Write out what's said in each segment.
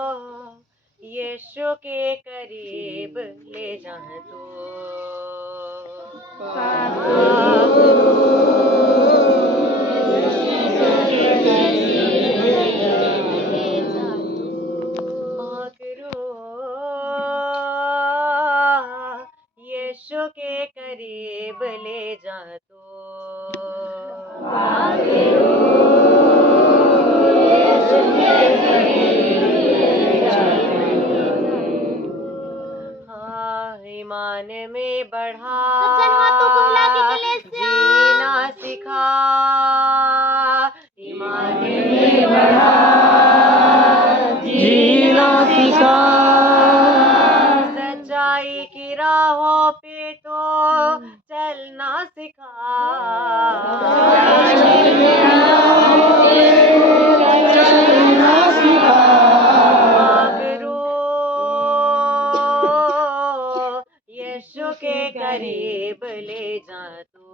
यीशु के करीब ले जा तू। यीशु के करीब ले जा तू। ईमान में बढ़ा, जीना सिखा। ईमान में बढ़ा, जीना सिखा। सच्चाई की राहों पे तो चलना सिखा। यीशु के करीब ले जा तू।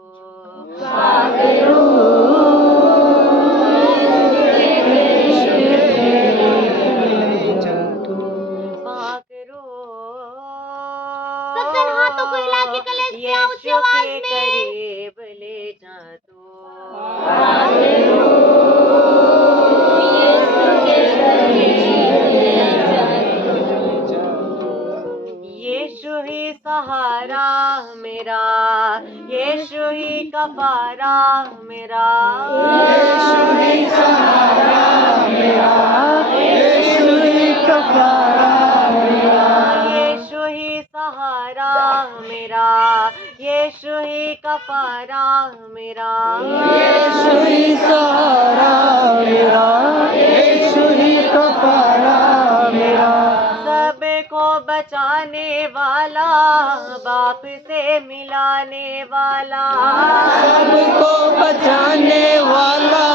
यीशु के करीब ले जा तू। यीशु ही सहारा मेरा, यीशु ही कफारा मेरा। यीशु ही सहारा मेरा, यीशु ही कफारा मेरा। यीशु ही सहारा मेरा, यीशु ही कफारा मेरा। यीशु ही सहारा मेरा, यीशु ही कफारा मेरा। सबको बचाने वाला, बाप से मिलाने वाला। सबको बचाने वाला,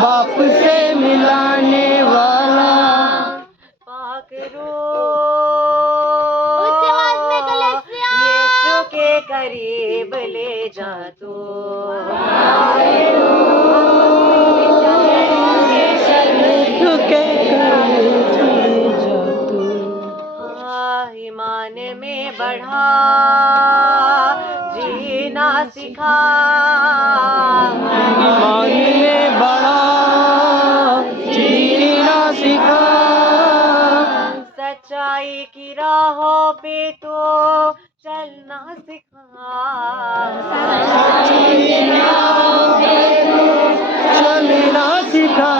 बाप से मिलाने वाला। पाक यीशु के करीब ले जा तू। ईमान में बढ़ा, जीना सिखा। ईमान में बढ़ा, जीना सिखा। सच्चाई की राहों पे तो चलना सिखा। सच्चाई की राहों पे तो चलना सिखा।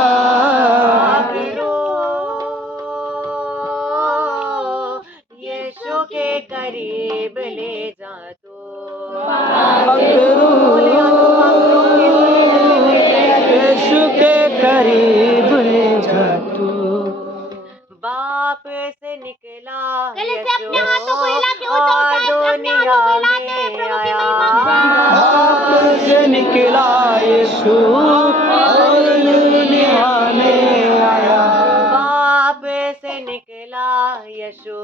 यीशु के करीब ले जा तू। यीशु के करीब ले जा तू। बाप से निकला यीशु और दुनिया में आया। बाप से निकला यीशु और दुनिया में आया। बाप से निकला यीशु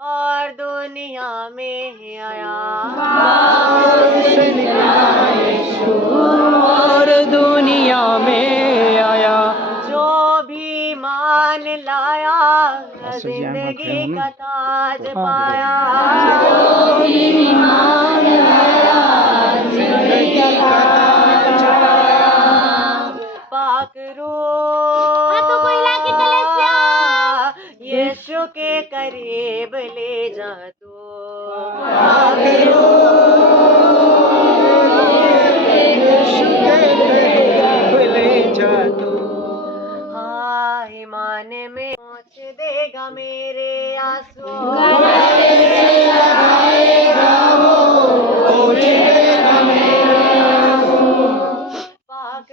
और दुनिया में आया। बाप से निकला यीशु और दुनिया में आया। जो भी मान लाया, जिंदगी का ताज पाया। जो भी मान लाया, जिंदगी का ताज पाया। पाक यीशु के करीब ले जा तू। यीशु के करीब ले जा तू। हाँ, ईमान में पहुँच देगा मेरे आंसू। गले से लगाएगा वो, पहुँच देगा मेरे आंसू। पाक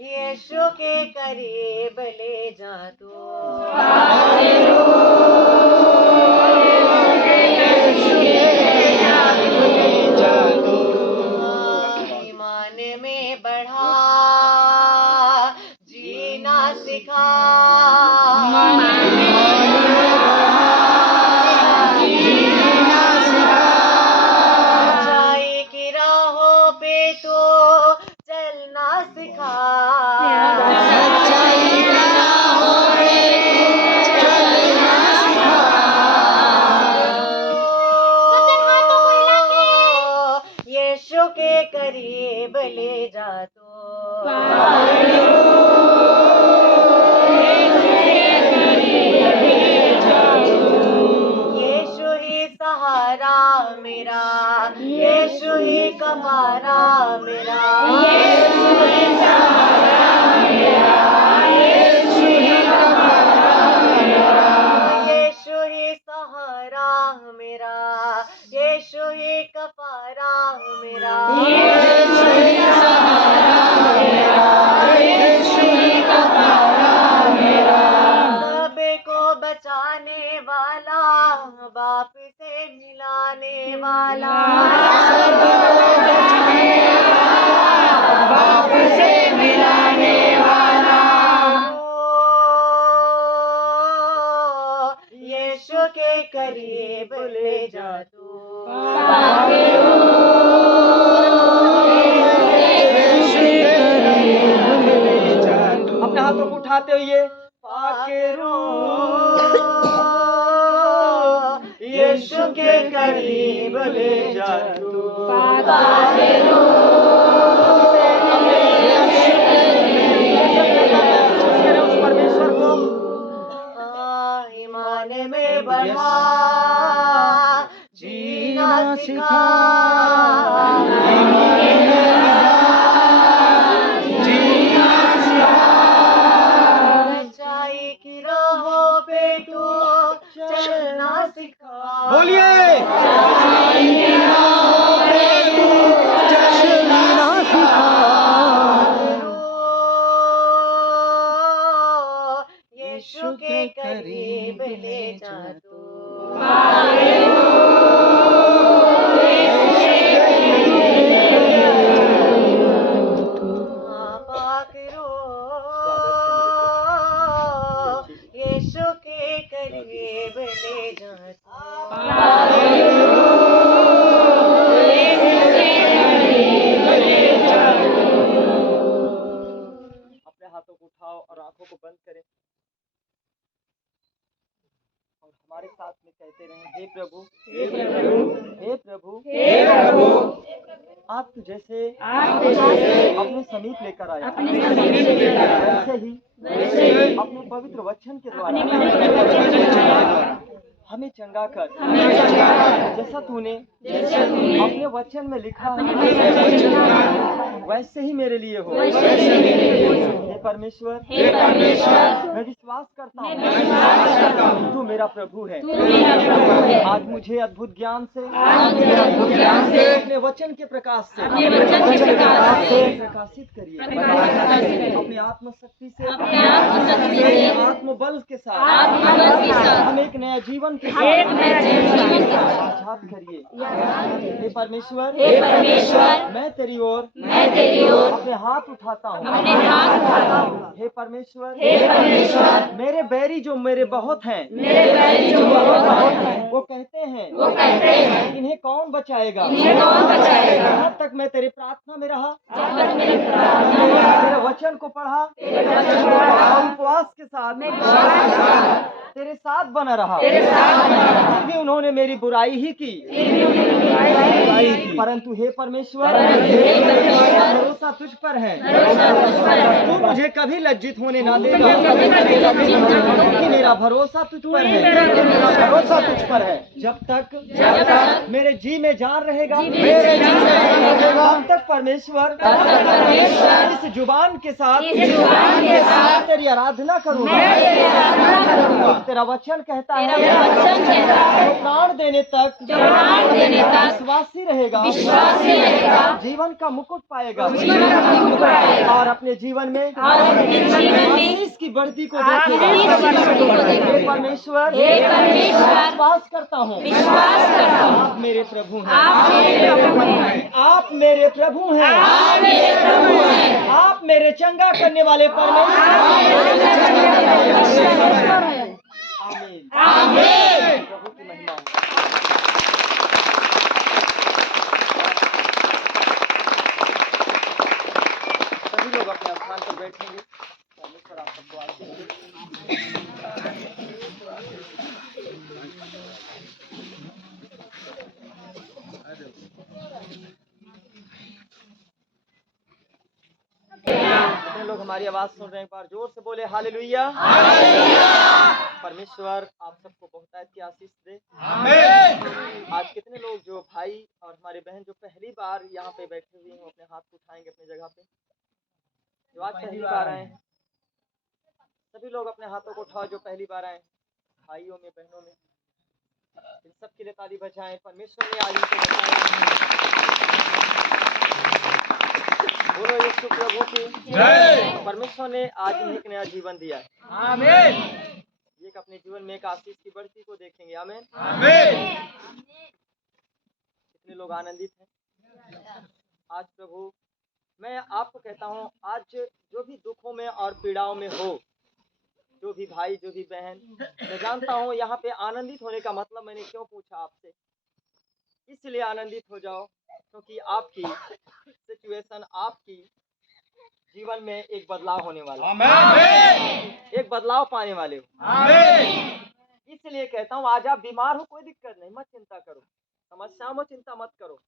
यीशु के करीब ले जा तू। ईमान में बढ़ा, जीना सिखा। सच्चाई की राहों पे तो चलना सिखा। करीब ले जा तू। अपने हाथों को उठाते हुए पाकेरो यीशु के करीब ले जा तू। उस परमेश्वर को ईमान में बढ़ा, जीना सिखा, सच्चाई की राहों पे तू चलना सिखा। बोलिए यीशु के करीब ले जा तू। यीशु के करीब ले जा तू। अपने हाथों को उठाओ और आंखों को बंद करें और हमारे साथ में कहते रहें, हे प्रभु, हे प्रभु, हे प्रभु, हे प्रभु, आप जैसे अपने समीप लेकर आए, वैसे ही अपने पवित्र वचन के द्वारा हमें चंगा कर, जैसा तूने अपने वचन में लिखा है वैसे ही मेरे लिए हो। हे परमेश्वर, मैं विश्वास करता हूँ तू मेरा प्रभु है। आज मुझे अद्भुत ज्ञान से अपने वचन के प्रकाश से प्रकाशित करिए। अपने आत्मशक्ति से, आत्मबल के साथ हम एक नया जीवन के साथ आजाद करिए। हे परमेश्वर, मैं तेरी ओर अपने हाथ उठाता हूँ। हे परमेश्वर, मेरे बैरी जो मेरे बहुत हैं, वो कहते हैं इन्हें कौन बचाएगा। यहाँ तक मैं तेरी प्रार्थना में रहा, तेरे वचन को पढ़ा और उपवास के साथ तेरे साथ बना रहा, फिर भी उन्होंने मेरी बुराई ही की। परंतु हे परमेश्वर, भरोसा तुझ पर है। तू मुझे कभी लज्जित होने ना देगा, क्योंकि मेरा भरोसा तुझ पर है। भरोसा तुझ पर है। जब तक मेरे जी में जान रहेगा, तब तक परमेश्वर इस जुबान के साथ तेरी आराधना करूंगा। तेरा वचन कहता है जो प्राण देने तक विश्वासी रहेगा जीवन का मुकुट पाएगा और अपने जीवन में आशीष की बढ़ती को देखेगा। हे परमेश्वर, विश्वास करता हूँ आप मेरे प्रभु हैं। आप मेरे प्रभु हैं। आप मेरे चंगा करने वाले परमेश्वर। आमीन। प्रभु की महिमा हो। सभी लोग अपने स्थान पर बैठेंगे। परमेश्वर आप सबको आशीष दे। कितने लोग हमारी आवाज सुन रहे हैं? एक बार जोर से बोले हालेलुया। परमेश्वर आप सबको बहुतायत की आशीष दे। आज कितने लोग जो भाई और हमारे बहन जो पहली बार यहाँ पे बैठे हुए हैं, अपने हाथ को उठाएंगे अपनी जगह पे। जो आज पहली बार आए हैं, सभी लोग अपने हाथों को उठाओ जो पहली बार आए, भाइयों में बहनों में, इन सबके लिए ताली बजाएं। परमेश्वर ने आज इनको बचाया। बोलो यीशु प्रभु की जय। परमेश्वर ने आज इन्हें एक नया जीवन दिया है। आमीन। ये अपने जीवन में एक आशीष की बढ़ती को देखेंगे। आमीन। आमीन। कितने लोग आनंदित हैं आज? प्रभु मैं आपको कहता हूँ, आज जो भी दुखों में और पीड़ाओं में हो, जो भी भाई, जो भी बहन, मैं जानता हूँ यहाँ पे आनंदित होने का मतलब मैंने क्यों पूछा आपसे, इसलिए आनंदित हो जाओ क्योंकि आपकी सिचुएशन, आपकी जीवन में एक बदलाव होने वाला है, एक बदलाव पाने वाले हो। इसलिए कहता हूँ आज आप बीमार हो, कोई दिक्कत नहीं, मत चिंता करो, समस्याओं में चिंता मत करो।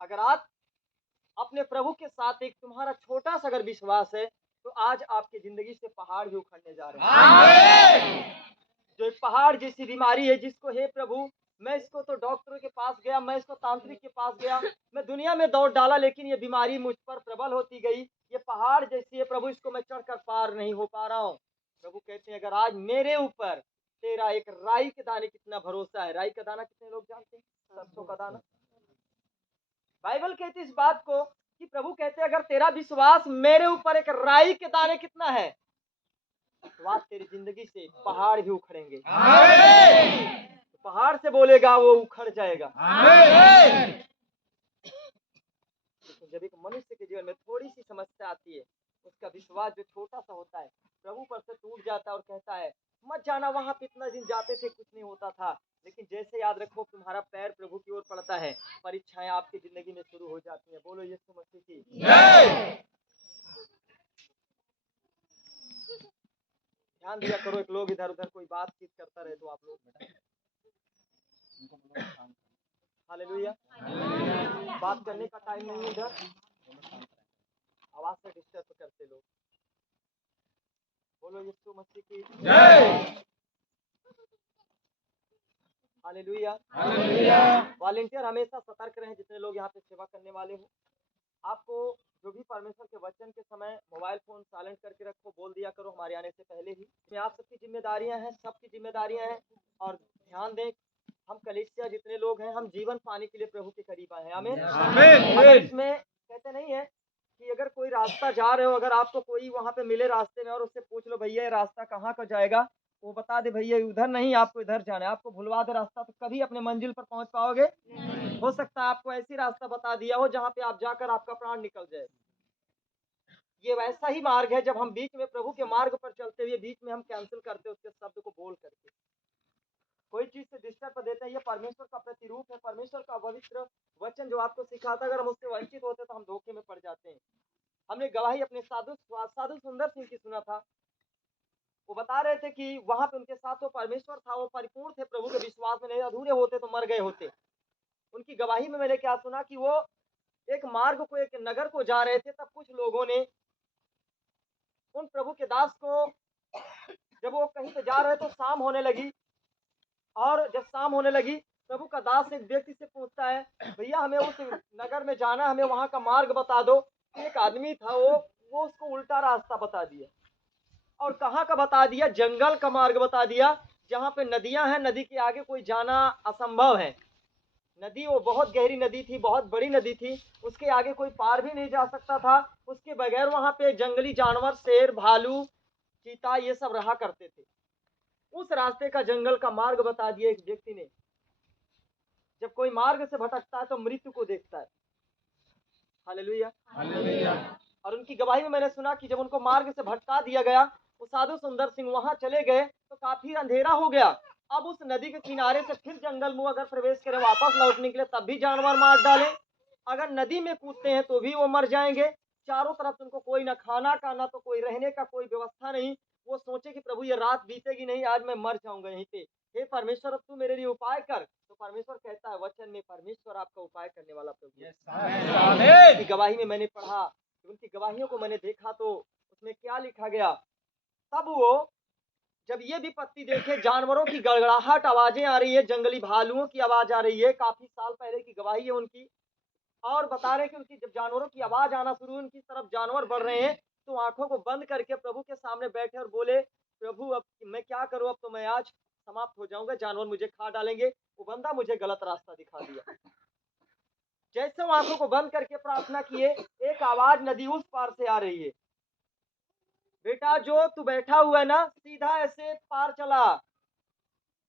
अगर आज अपने प्रभु के साथ एक तुम्हारा छोटा सा अगर विश्वास है तो आज आपकी जिंदगी से पहाड़ भी उखड़ने जा रहे हैं। जो एक पहाड़ जैसी बीमारी है जिसको हे प्रभु मैं इसको तो डॉक्टरों के पास गया, मैं इसको तांत्रिक के पास गया, मैं दुनिया में दौड़ डाला, लेकिन ये बीमारी मुझ पर प्रबल होती गई, ये पहाड़ जैसी है प्रभु, इसको मैं चढ़कर पार नहीं हो पा रहा हूँ। प्रभु कहते हैं अगर आज मेरे ऊपर तेरा एक राई के दाने कितना भरोसा है। राई का दाना कितने लोग जानते हैं? सरसों का दाना। बाइबल कहती है इस बात को कि प्रभु कहते हैं अगर तेरा विश्वास मेरे ऊपर एक राई के दाने कितना है तो आज तेरी जिंदगी से पहाड़ भी उखड़ेंगे। तो पहाड़ से बोलेगा वो उखड़ जाएगा। जब एक मनुष्य के जीवन में थोड़ी सी समस्या आती है, उसका विश्वास जो छोटा सा होता है प्रभु पर से टूट जाता है और कहता है मत जाना, वहां पे इतना दिन जाते थे कुछ नहीं होता था, लेकिन जैसे याद रखो तुम्हारा पैर प्रभु की ओर पड़ता है, परीक्षाएं आपकी जिंदगी में शुरू हो जाती हैं। बोलो यीशु मसीह की जय। ध्यान दिया करो, एक लोग इधर उधर कोई बातचीत करता रहे तो आप लोग हालेलुया, बात करने का टाइम नहीं है इधर, आवाज से डिस्टर्ब करते लोग। बोलो यीशु मसीह की जय। हालेलुया। वॉलंटियर हमेशा सतर्क रहें, जितने लोग यहाँ पे सेवा करने वाले हो। आपको जो भी परमेश्वर के वचन के समय मोबाइल फोन साइलेंट करके रखो, बोल दिया करो हमारे आने से पहले ही। इसमें आप सबकी जिम्मेदारियां हैं, सबकी जिम्मेदारियां हैं। और ध्यान दें, हम कलीसिया जितने लोग हैं हम जीवन पाने के लिए प्रभु के करीब आए हैं। आमीन। इसमें कहते नहीं है कि अगर कोई रास्ता जा रहे हो, अगर आपको कोई वहां पे मिले रास्ते में और उससे पूछ लो भैया ये रास्ता कहाँ का जाएगा, वो बता दे भैया उधर नहीं आपको इधर जाना है, आपको भुलवा दे रास्ता, तो कभी अपने मंजिल पर पहुंच पाओगे? हो सकता है आपको ऐसी रास्ता बता दिया हो जहाँ पे आप जाकर आपका प्राण निकल जाए। ये वैसा ही मार्ग है जब हम बीच में प्रभु के मार्ग पर चलते हुए बीच में हम कैंसिल करते उसके शब्द को बोल करके कोई चीज से डिस्टर्ब देते हैं। ये परमेश्वर का प्रतिरूप है, परमेश्वर का पवित्र वचन जो आपको सिखाता है, अगर हम उससे वंचित होते तो हम धोखे में पड़ जाते हैं। हमने गवाही अपने साधु सुंदर सिंह की सुना था, वो बता रहे थे कि वहां पे उनके साथ वो परमेश्वर था, वो परिपूर्ण थे प्रभु के विश्वास में, नहीं अधूरे होते तो मर गए होते। उनकी गवाही में मैंने क्या सुना कि वो एक मार्ग को, एक नगर को जा रहे थे, तब कुछ लोगों ने उन प्रभु के दास को, जब वो कहीं पे जा रहे तो शाम होने लगी, और जब शाम होने लगी प्रभु का दास एक व्यक्ति से पूछता है भैया हमें उस नगर में जाना, हमें वहां का मार्ग बता दो। एक आदमी था, वो उसको उल्टा रास्ता बता दिया, और कहाँ का बता दिया? जंगल का मार्ग बता दिया, जहाँ पे नदियां हैं, नदी के आगे कोई जाना असंभव है। नदी वो बहुत गहरी नदी थी, बहुत बड़ी नदी थी, उसके आगे कोई पार भी नहीं जा सकता था। उसके बगैर वहां पे जंगली जानवर, शेर, भालू, चीता, ये सब रहा करते थे। उस रास्ते का, जंगल का मार्ग बता दिया एक व्यक्ति ने। जब कोई मार्ग से भटकता है तो मृत्यु को देखता है। हालेलुया। और उनकी गवाही में मैंने सुना कि जब उनको मार्ग से भटका दिया गया, वो साधु सुंदर सिंह वहां चले गए तो काफी अंधेरा हो गया। अब उस नदी के किनारे से फिर जंगल में अगर प्रवेश करें, वापस लौटने के लिए, तब भी जानवर मार डालें। अगर नदी में कूदते हैं तो भी वो मर जाएंगे। चारों तरफ उनको कोई न खाना का, ना तो कोई रहने का कोई व्यवस्था नहीं। वो सोचे कि प्रभु ये रात बीतेगी नहीं, आज मैं मर जाऊंगा यहीं पे, हे परमेश्वर अब तू मेरे लिए उपाय कर। तो परमेश्वर कहता है वचन में, परमेश्वर आपका उपाय करने वाला प्रभु है। उनकी गवाही में मैंने पढ़ा, उनकी गवाहियों को मैंने देखा तो उसमें क्या लिखा गया। तब वो जब ये विपत्ति देखे, जानवरों की गड़गड़ाहट आवाजें आ रही है, जंगली भालुओं की आवाज आ रही है, काफी साल पहले की गवाही है उनकी, और बता रहे कि उनकी जब जानवरों की आवाज आना शुरू, उनकी तरफ जानवर बढ़ रहे हैं, तो आंखों को बंद करके प्रभु के सामने बैठे और बोले प्रभु अब मैं क्या करूं, अब तो मैं आज समाप्त हो जाऊंगा, जानवर मुझे खा डालेंगे। वो बंदा मुझे गलत रास्ता दिखा दिया। जैसे वो आंखों को बंद करके प्रार्थना किए, एक आवाज नदी उस पार से आ रही है, बेटा जो तू बैठा हुआ है ना, सीधा ऐसे पार चला।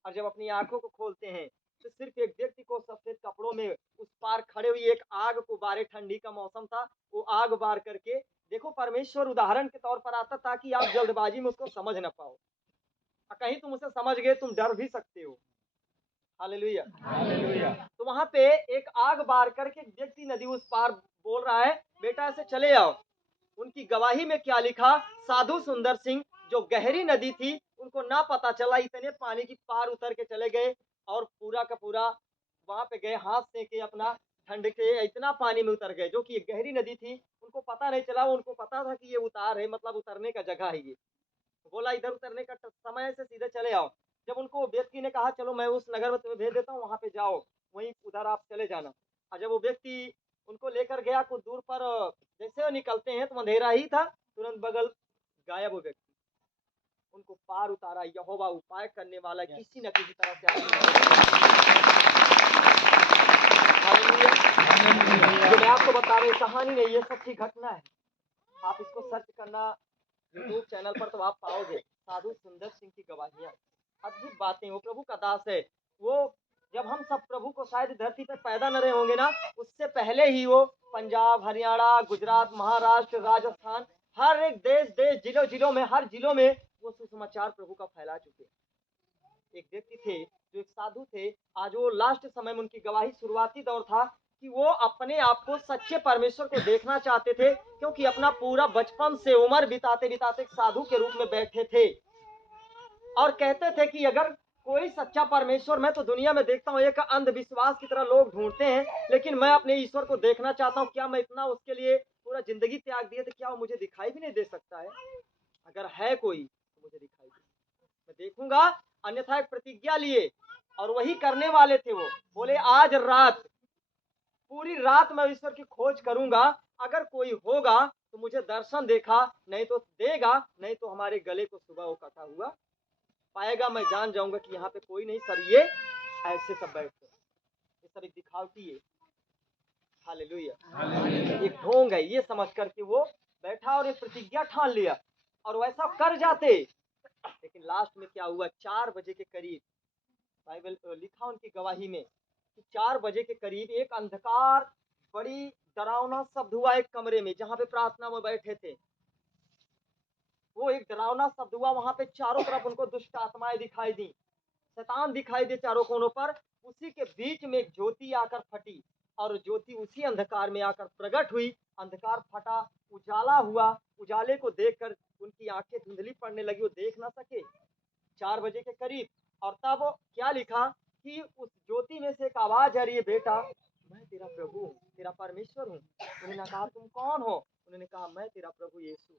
और जब अपनी आंखों को खोलते हैं तो सिर्फ एक व्यक्ति को सफेद कपड़ों में उस पार खड़े हुई एक आग को बारे, ठंडी का मौसम था, वो आग बार करके देखो परमेश्वर उदाहरण के तौर पर आता ताकि आप जल्दबाजी में उसको समझ ना पाओ, और कहीं तुम उसे समझ गए तुम डर भी सकते हो। Hallelujah hallelujah. तो वहां पे एक आग बार करके एक व्यक्ति नदी उस पार बोल रहा है, बेटा ऐसे चले आओ। उनकी गवाही में क्या लिखा, साधु सुंदर सिंह जो गहरी नदी थी उनको ना पता चला, इतने पानी की पार उतर के चले गए और पूरा का पूरा वहां पे गए, हाथ से के अपना ठंड के इतना पानी में उतर गए, जो कि एक गहरी नदी थी, उनको पता नहीं चला। उनको पता था कि ये उतार है, मतलब उतरने का जगह है ये। बोला इधर उतरने का समय है, से सीधे चले आओ। जब उनको व्यक्ति ने कहा चलो मैं उस नगर में तुम्हें भेज देता हूँ, वहां पे जाओ, वहीं उधर आप चले जाना। और जब वो व्यक्ति उनको लेकर गया कुछ दूर पर, जैसे वो निकलते हैं तो अंधेरा ही था, तुरंत बगल गायब वो व्यक्ति। उनको पार उतारा यहोवा उपाय करने वाला, किसी न किसी तरह से जो मैं आपको बता रही कहानी नहीं, ये सच्ची घटना है। आप इसको सर्च करना यूट्यूब चैनल पर तो आप पाओगे, साधु सुंदर सिंह की गवाहियां, अद्भुत बातें। वो प्रभु का दास है। वो जब हम सब प्रभु को शायद धरती पर पैदा न रहे होंगे ना, उससे पहले ही वो पंजाब, हरियाणा, गुजरात, महाराष्ट्र, राजस्थान, हर एक देश जिलों जिलों में, हर जिलों में वो सुसमाचार प्रभु का फैला चुके। एक व्यक्ति थे जो एक साधु थे, आज वो लास्ट समय में उनकी गवाही शुरुआती दौर था कि वो अपने आप को सच्चे परमेश्वर को देखना चाहते थे, क्योंकि अपना पूरा बचपन से उम्र बिताते बिताते एक साधु के रूप में बैठे थे और कहते थे कि अगर कोई सच्चा परमेश्वर मैं तो दुनिया में देखता हूँ एक अंधविश्वास की तरह लोग ढूंढते हैं, लेकिन मैं अपने ईश्वर को देखना चाहता हूँ। क्या मैं इतना उसके लिए पूरा जिंदगी त्याग दिए तो क्या वो मुझे दिखाई भी नहीं दे सकता है? अगर है कोई तो मुझे दिखाई दे, मैं देखूंगा। अन्यथा एक प्रतिज्ञा लिए और वही करने वाले थे। वो बोले आज रात, पूरी रात मैं ईश्वर की खोज करूंगा, अगर कोई होगा तो मुझे दर्शन देखा, नहीं तो देगा, नहीं तो हमारे गले को सुबह वो कटा हुआ पाएगा। मैं जान जाऊंगा कि यहाँ पे कोई नहीं, सब ये ऐसे सब बैठे, ये सब एक दिखावटी है। हालेलुया। एक ढोंग है, ये समझ करके वो बैठा और एक प्रतिज्ञा ठान लिया और वैसा कर जाते। लेकिन लास्ट में क्या हुआ, 4 बजे के करीब, बाइबल लिखा उनकी गवाही में कि 4 बजे के करीब एक अंधकार, बड़ी डरावना शब्द हुआ एक कमरे में जहां पे प्रार्थना में बैठे थे। वो एक डरावना शब्द हुआ, वहां पे चारों तरफ उनको दुष्ट आत्माएं दिखाई दी, शैतान दिखाई दे चारों कोनों पर। उसी के बीच में एक ज्योति आकर फटी और ज्योति उसी अंधकार में आकर प्रकट हुई। अंधकार फटा, उजाला हुआ, उजाले को देखकर उनकी आंखें धुंधली पड़ने लगी, वो देख ना सके। 4 बजे के करीब, और तब क्या लिखा कि उस ज्योति में से एक आवाज आ रही है, बेटा मैं तेरा प्रभु हूँ, तेरा परमेश्वर हूँ। उन्होंने कहा तुम कौन हो? उन्होंने कहा मैं तेरा प्रभु यीशु,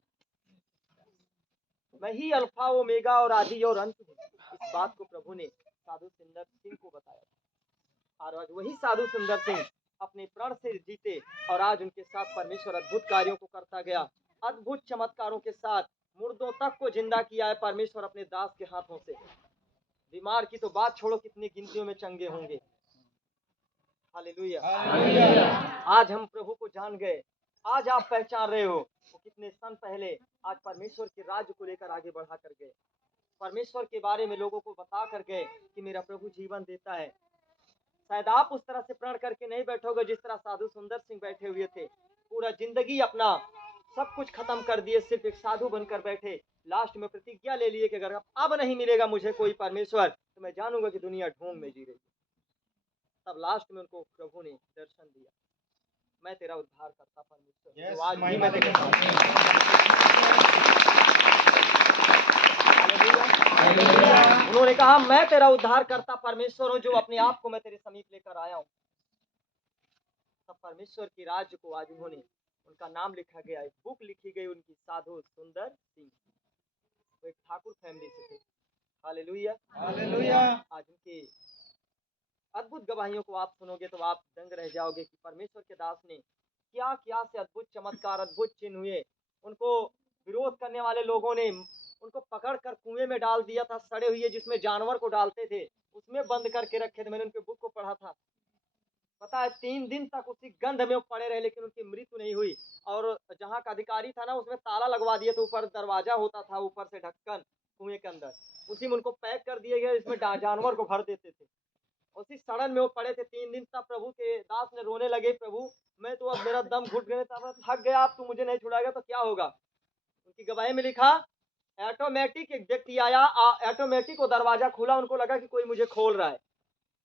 मैं ही अल्फा ओमेगा और आदि और अंत हूँ। इस बात को प्रभु ने साधु सुंदर सिंह को बताया और आज वही साधु सुंदर सिंह अपने प्राण से जीते और आज उनके साथ परमेश्वर अद्भुत कार्यों को करता गया। अद्भुत चमत्कारों के साथ मुर्दों तक को जिंदा किया है परमेश्वर अपने दास के हाथों से। बीमार की तो बात छोड़ो, कितनी गिनतियों में चंगे होंगे। हालेलुया। आज हम प्रभु को जान गए, आज आप पहचान रहे हो वो कितने सन पहले आज परमेश्वर के राज्य को लेकर आगे बढ़ा कर गए, परमेश्वर के बारे में लोगों को बता कर गए कि मेरा प्रभु जीवन देता है। शायद आप उस तरह से प्रण करके नहीं बैठोगे जिस तरह साधु सुंदर सिंह बैठे हुए थे, पूरा जिंदगी अपना सब कुछ खत्म कर दिए, सिर्फ एक साधु बनकर बैठे। लास्ट में प्रतिज्ञा ले लिए कि अगर अब नहीं मिलेगा मुझे कोई परमेश्वर तो मैं जानूंगा कि दुनिया ढोंग में जी रही है। तब लास्ट में उनको प्रभु ने दर्शन दिया, मैं तेरा उद्धार करता परमेश्वर, आज भी मैं तेरे उन्होंने कहा मैं तेरा उद्धार करता परमेश्वर हूँ, जो अपने आप को मैं तेरे समीप लेकर आया हूँ। तब परमेश्वर की राज्य को आज उन्होंने, उनका नाम लिखा गया, एक बुक लिखी गई उनकी, साधु सुंदर सिंह। वो एक ठाकुर फैमिली से थे। Hallelujah hallelujah. आज उनकी अद्भुत गवाहियों को आप सुनोगे तो आप दंग रह जाओगे कि परमेश्वर के दास ने क्या क्या से अद्भुत चमत्कार, अद्भुत चिन्ह हुए। उनको विरोध करने वाले लोगों ने उनको पकड़ कर कुएं में डाल दिया था, सड़े हुए जिसमें जानवर को डालते थे, उसमें बंद करके रखे थे। मैंने उनके बुक को पढ़ा था, पता है 3 दिन तक उसी गंध में वो पड़े रहे, लेकिन उनकी मृत्यु नहीं हुई। और जहाँ का अधिकारी था ना, उसमें ताला लगवा दिए थे, ऊपर दरवाजा होता था, ऊपर से ढक्कन कुएं के अंदर, उसी में उनको पैक कर दिए गए, इसमें जानवर को भर देते थे। उसी सड़न में वो पड़े थे 3 दिन तक। प्रभु के दास ने रोने लगे, प्रभु मैं तो अब मेरा दम घुट गया, तब थक गया, अब तू मुझे नहीं छुड़ाएगा तो क्या होगा। उनकी गवाही में लिखा, ऑटोमेटिक एक व्यक्ति आया, ऑटोमेटिक वो दरवाजा खुला, उनको लगा कि कोई मुझे खोल रहा है,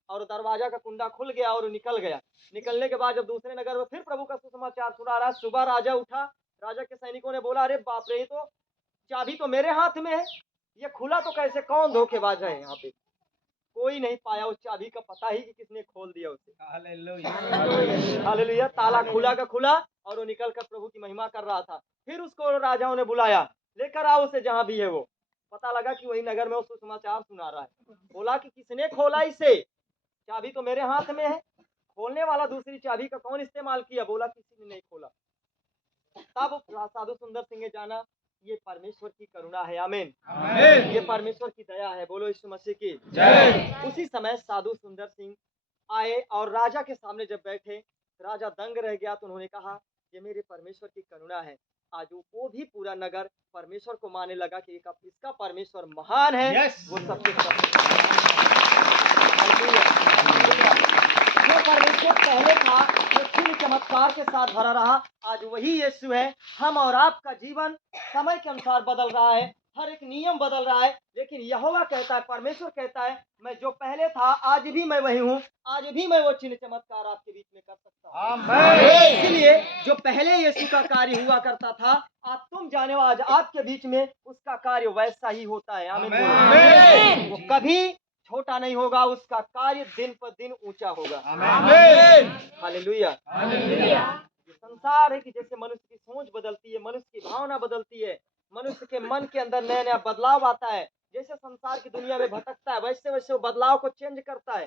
और दरवाजा का कुंडा खुल गया और निकल गया। निकलने के बाद जब दूसरे नगर में फिर प्रभु का सुसमाचार सुना रहा, सुबह राजा उठा, राजा के सैनिकों ने बोला, अरे बाप रे, ये तो चाबी तो मेरे हाथ में है, ये खुला तो कैसे, कौन धोखेबाज है यहाँ पे। कोई नहीं पाया उस चाबी का पता ही कि किसने खोल दिया उसे। हालेलुया। ताला खुला का खुला, और वो निकल कर प्रभु की महिमा कर रहा था। फिर उसको राजाओं ने बुलाया, लेकर आओ उसे जहां भी है वो। पता लगा कि वही नगर में वो सुसमाचार सुना रहा है। बोला कि किसने खोला इसे, चाबी तो मेरे हाथ में है, खोलने वाला दूसरी चाबी का कौन इस्तेमाल किया। बोला किसी ने नहीं खोला। तब साधु सुंदर सिंह ने जाना ये परमेश्वर की करुणा है। आमीन, ये परमेश्वर की दया है। बोलो यीशु मसीह की जय। उसी समय साधु सुंदर सिंह आए और राजा के सामने जब बैठे, राजा दंग रह गया। तो उन्होंने कहा, ये मेरे परमेश्वर की करुणा है। आज वो भी पूरा नगर परमेश्वर को मानने लगा कि इसका परमेश्वर महान है। वो सबके जो परमेश्वर पहले था, जो चिन्ह चमत्कार के साथ भरा रहा, आज वही यीशु है। हम और आपका जीवन समय के अनुसार बदल रहा है, हर एक नियम बदल रहा है, लेकिन यहोवा कहता है, परमेश्वर कहता है, मैं जो पहले था आज भी मैं वही हूँ, आज भी मैं वो चिन्ह चमत्कार आपके बीच में कर सकता हूँ। इसलिए जो पहले यीशु का कार्य हुआ करता था, आज तुम जाने आज आपके बीच में उसका कार्य वैसा ही होता है। आमीन। वो कभी छोटा नहीं होगा, उसका कार्य दिन पर दिन ऊंचा होगा। हालेलुया। संसार है कि जैसे मनुष्य की सोच बदलती है, मनुष्य की भावना बदलती है, मनुष्य के मन के अंदर नया नया बदलाव आता है, जैसे संसार की दुनिया में भटकता है, वैसे वैसे वो बदलाव को चेंज करता है।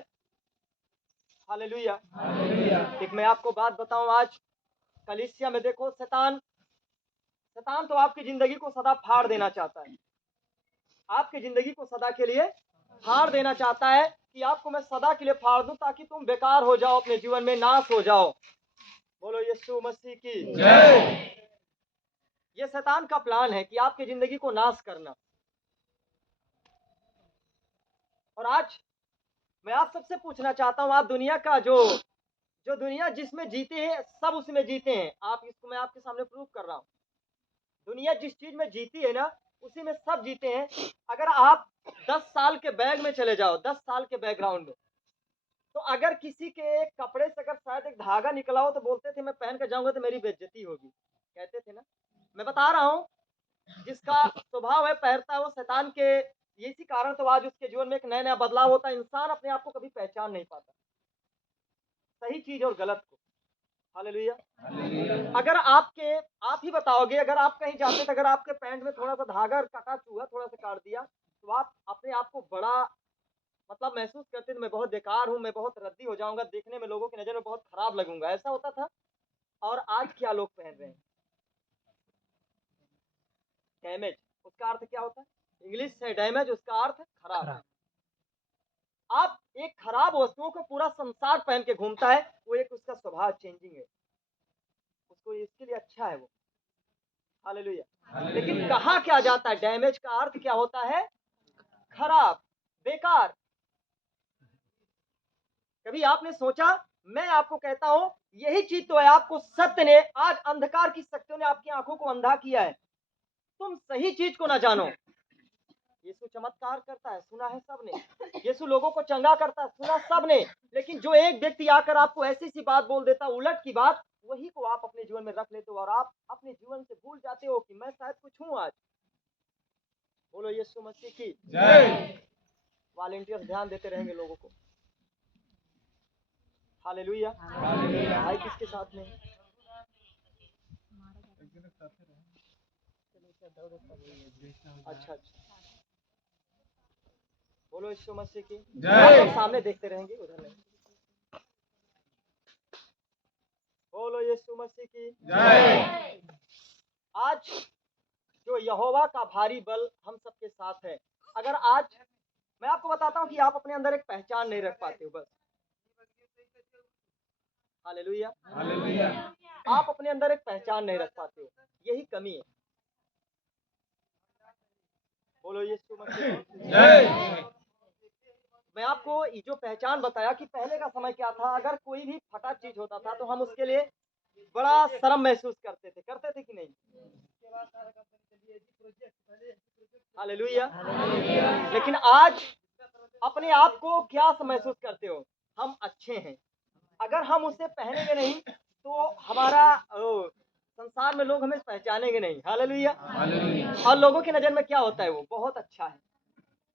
हालेलुया। एक मैं आपको बात बताऊं, आज कलीसिया में देखो, शैतान तो आपकी जिंदगी को सदा फाड़ देना चाहता है। आपकी जिंदगी को सदा के लिए फाड़ देना चाहता है कि आपको मैं सदा के लिए फाड़ दूं, ताकि तुम बेकार हो जाओ, अपने जीवन में नाश हो जाओ। बोलो यीशु मसीह की जय। ये शैतान का प्लान है कि आपकी जिंदगी को नाश करना। और आज मैं आप सबसे पूछना चाहता हूं, आप दुनिया का जो दुनिया जिसमें जीते हैं, सब उसमें जीते हैं। आप इसको मैं आपके सामने प्रूव कर रहा हूं। दुनिया जिस चीज में जीती है ना, उसी में सब जीते हैं। अगर आप 10 साल के बैग में चले जाओ, 10 साल के बैकग्राउंड में, तो अगर किसी के कपड़े से अगर शायद एक धागा निकला हो, तो बोलते थे मैं पहन कर जाऊंगा तो मेरी बेइज्जती होगी, कहते थे ना। मैं बता रहा हूँ, जिसका स्वभाव है पहनता है, वो शैतान के इसी कारण तो आज उसके जीवन में एक नया नया बदलाव होता है। इंसान अपने आप को कभी पहचान नहीं पाता, सही चीज और गलत को। हालेलुया। अगर आप ही बताओगे, अगर आप कहीं जाते थे, अगर आपके पैंट में थोड़ा सा धागा कटा चूहा थोड़ा सा काट दिया, तो आप अपने आप को बड़ा मतलब महसूस करते थे, मैं बहुत बेकार हूँ, मैं बहुत रद्दी हो जाऊंगा, देखने में लोगों की नजर में बहुत खराब लगूंगा, ऐसा होता था। और आज क्या लोग पहन रहे हैं, डैमेज। उसका अर्थ क्या होता है, इंग्लिश से डैमेज, उसका अर्थ खराब। आप एक खराब वस्तुओं को पूरा संसार पहन के घूमता है, वो एक उसका स्वभाव चेंजिंग है, उसको इसके लिए अच्छा है वो। हालेलुया। लेकिन कहा क्या जाता है, डैमेज का अर्थ क्या होता है, खराब, बेकार। कभी आपने सोचा, मैं आपको कहता हूं, यही चीज तो है, आपको सत्य ने, आज अंधकार की शक्तियों ने आपकी आंखों को अंधा किया है, तुम सही चीज को ना जानो। यीशु चमत्कार करता है, सुना है सबने। यीशु लोगों को चंगा करता है, सुना सबने। लेकिन जो एक व्यक्ति आकर आपको ऐसी सी बात बोल देता, उलट की बात, वही को आप अपने जीवन में रख लेते हो, और आप अपने जीवन से भूल जाते हो कि मैं शायद कुछ हूं आज। बोलो यीशु मसीह की जय। वॉलंटियर्स ध्यान देते रहेंगे लोगों को। हालेलुया। भाई किसके साथ में, अच्छा। बोलो यीशु मसीह की जय। सामने देखते रहेंगे, उधर नहीं। बोलो यीशु मसीह की जय। आज जो यहोवा का भारी बल हम सबके साथ है। अगर आज मैं आपको बताता हूं कि आप अपने अंदर एक पहचान नहीं रख पाते हो, बस। हालेलुया। आप अपने अंदर एक पहचान नहीं रख पाते हो, यही कमी है। बोलो यीशु मसीह जय। मैं आपको ये जो पहचान बताया कि पहले का समय क्या था, अगर कोई भी फटा चीज होता था तो हम उसके लिए बड़ा शर्म महसूस करते थे कि नहीं? हालेलुया। लेकिन आज अपने आप को क्या महसूस करते हो? हम अच्छे हैं। अगर हम उसे पहनेंगे नहीं तो हमारा संसार में लोग हमें पहचानेंगे नहीं। हालेलुया। और लोगों की नजर में क्या होता है? वो बहुत अच्छा है।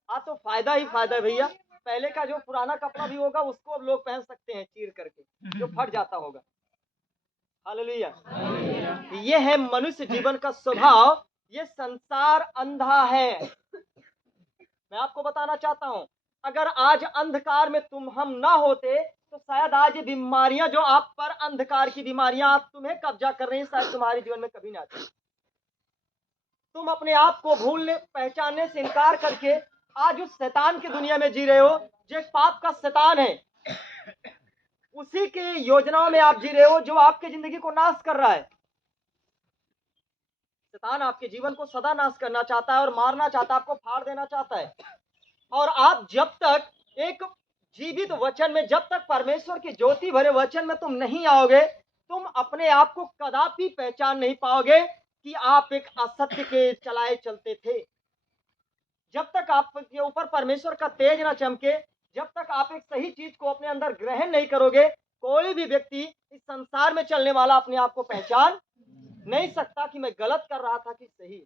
हाँ, तो फायदा ही फायदा है भैया। पहले का जो पुराना कपड़ा भी होगा उसको अब लोग पहन सकते हैं चीर करके, जो फट जाता होगा। हालेलुया। ये है मनुष्य जीवन का स्वभाव। ये संसार अंधा है। मैं आपको बताना चाहता हूं, अगर आज अंधकार में हम ना होते तो शायद आज ये बीमारियां जो आप पर, अंधकार की बीमारियां आप तुम्हें कब्जा कर रही हैं, शायद तुम्हारे जीवन में कभी ना आती। तुम अपने आप को भूलने पहचानने से इनकार करके आज उस शैतान की दुनिया में जी रहे हो, जो एक पाप का शैतान है। उसी के योजनाओं में आप जी रहे हो, जो आपकी जिंदगी को नाश कर रहा है। शैतान आपके जीवन को सदा नाश करना चाहता है और मारना चाहता है, आपको फाड़ देना चाहता है। और आप जब तक एक जीवित वचन में, जब तक परमेश्वर की ज्योति भरे वचन में तुम नहीं आओगे, तुम अपने आप को कदापि पहचान नहीं पाओगे कि आप एक असत्य के चलाए चलते थे। जब तक आपके ऊपर परमेश्वर का तेज ना चमके, जब तक आप एक सही चीज को अपने अंदर ग्रहण नहीं करोगे, कोई भी व्यक्ति इस संसार में चलने वाला अपने आप को पहचान नहीं सकता कि मैं गलत कर रहा था कि सही।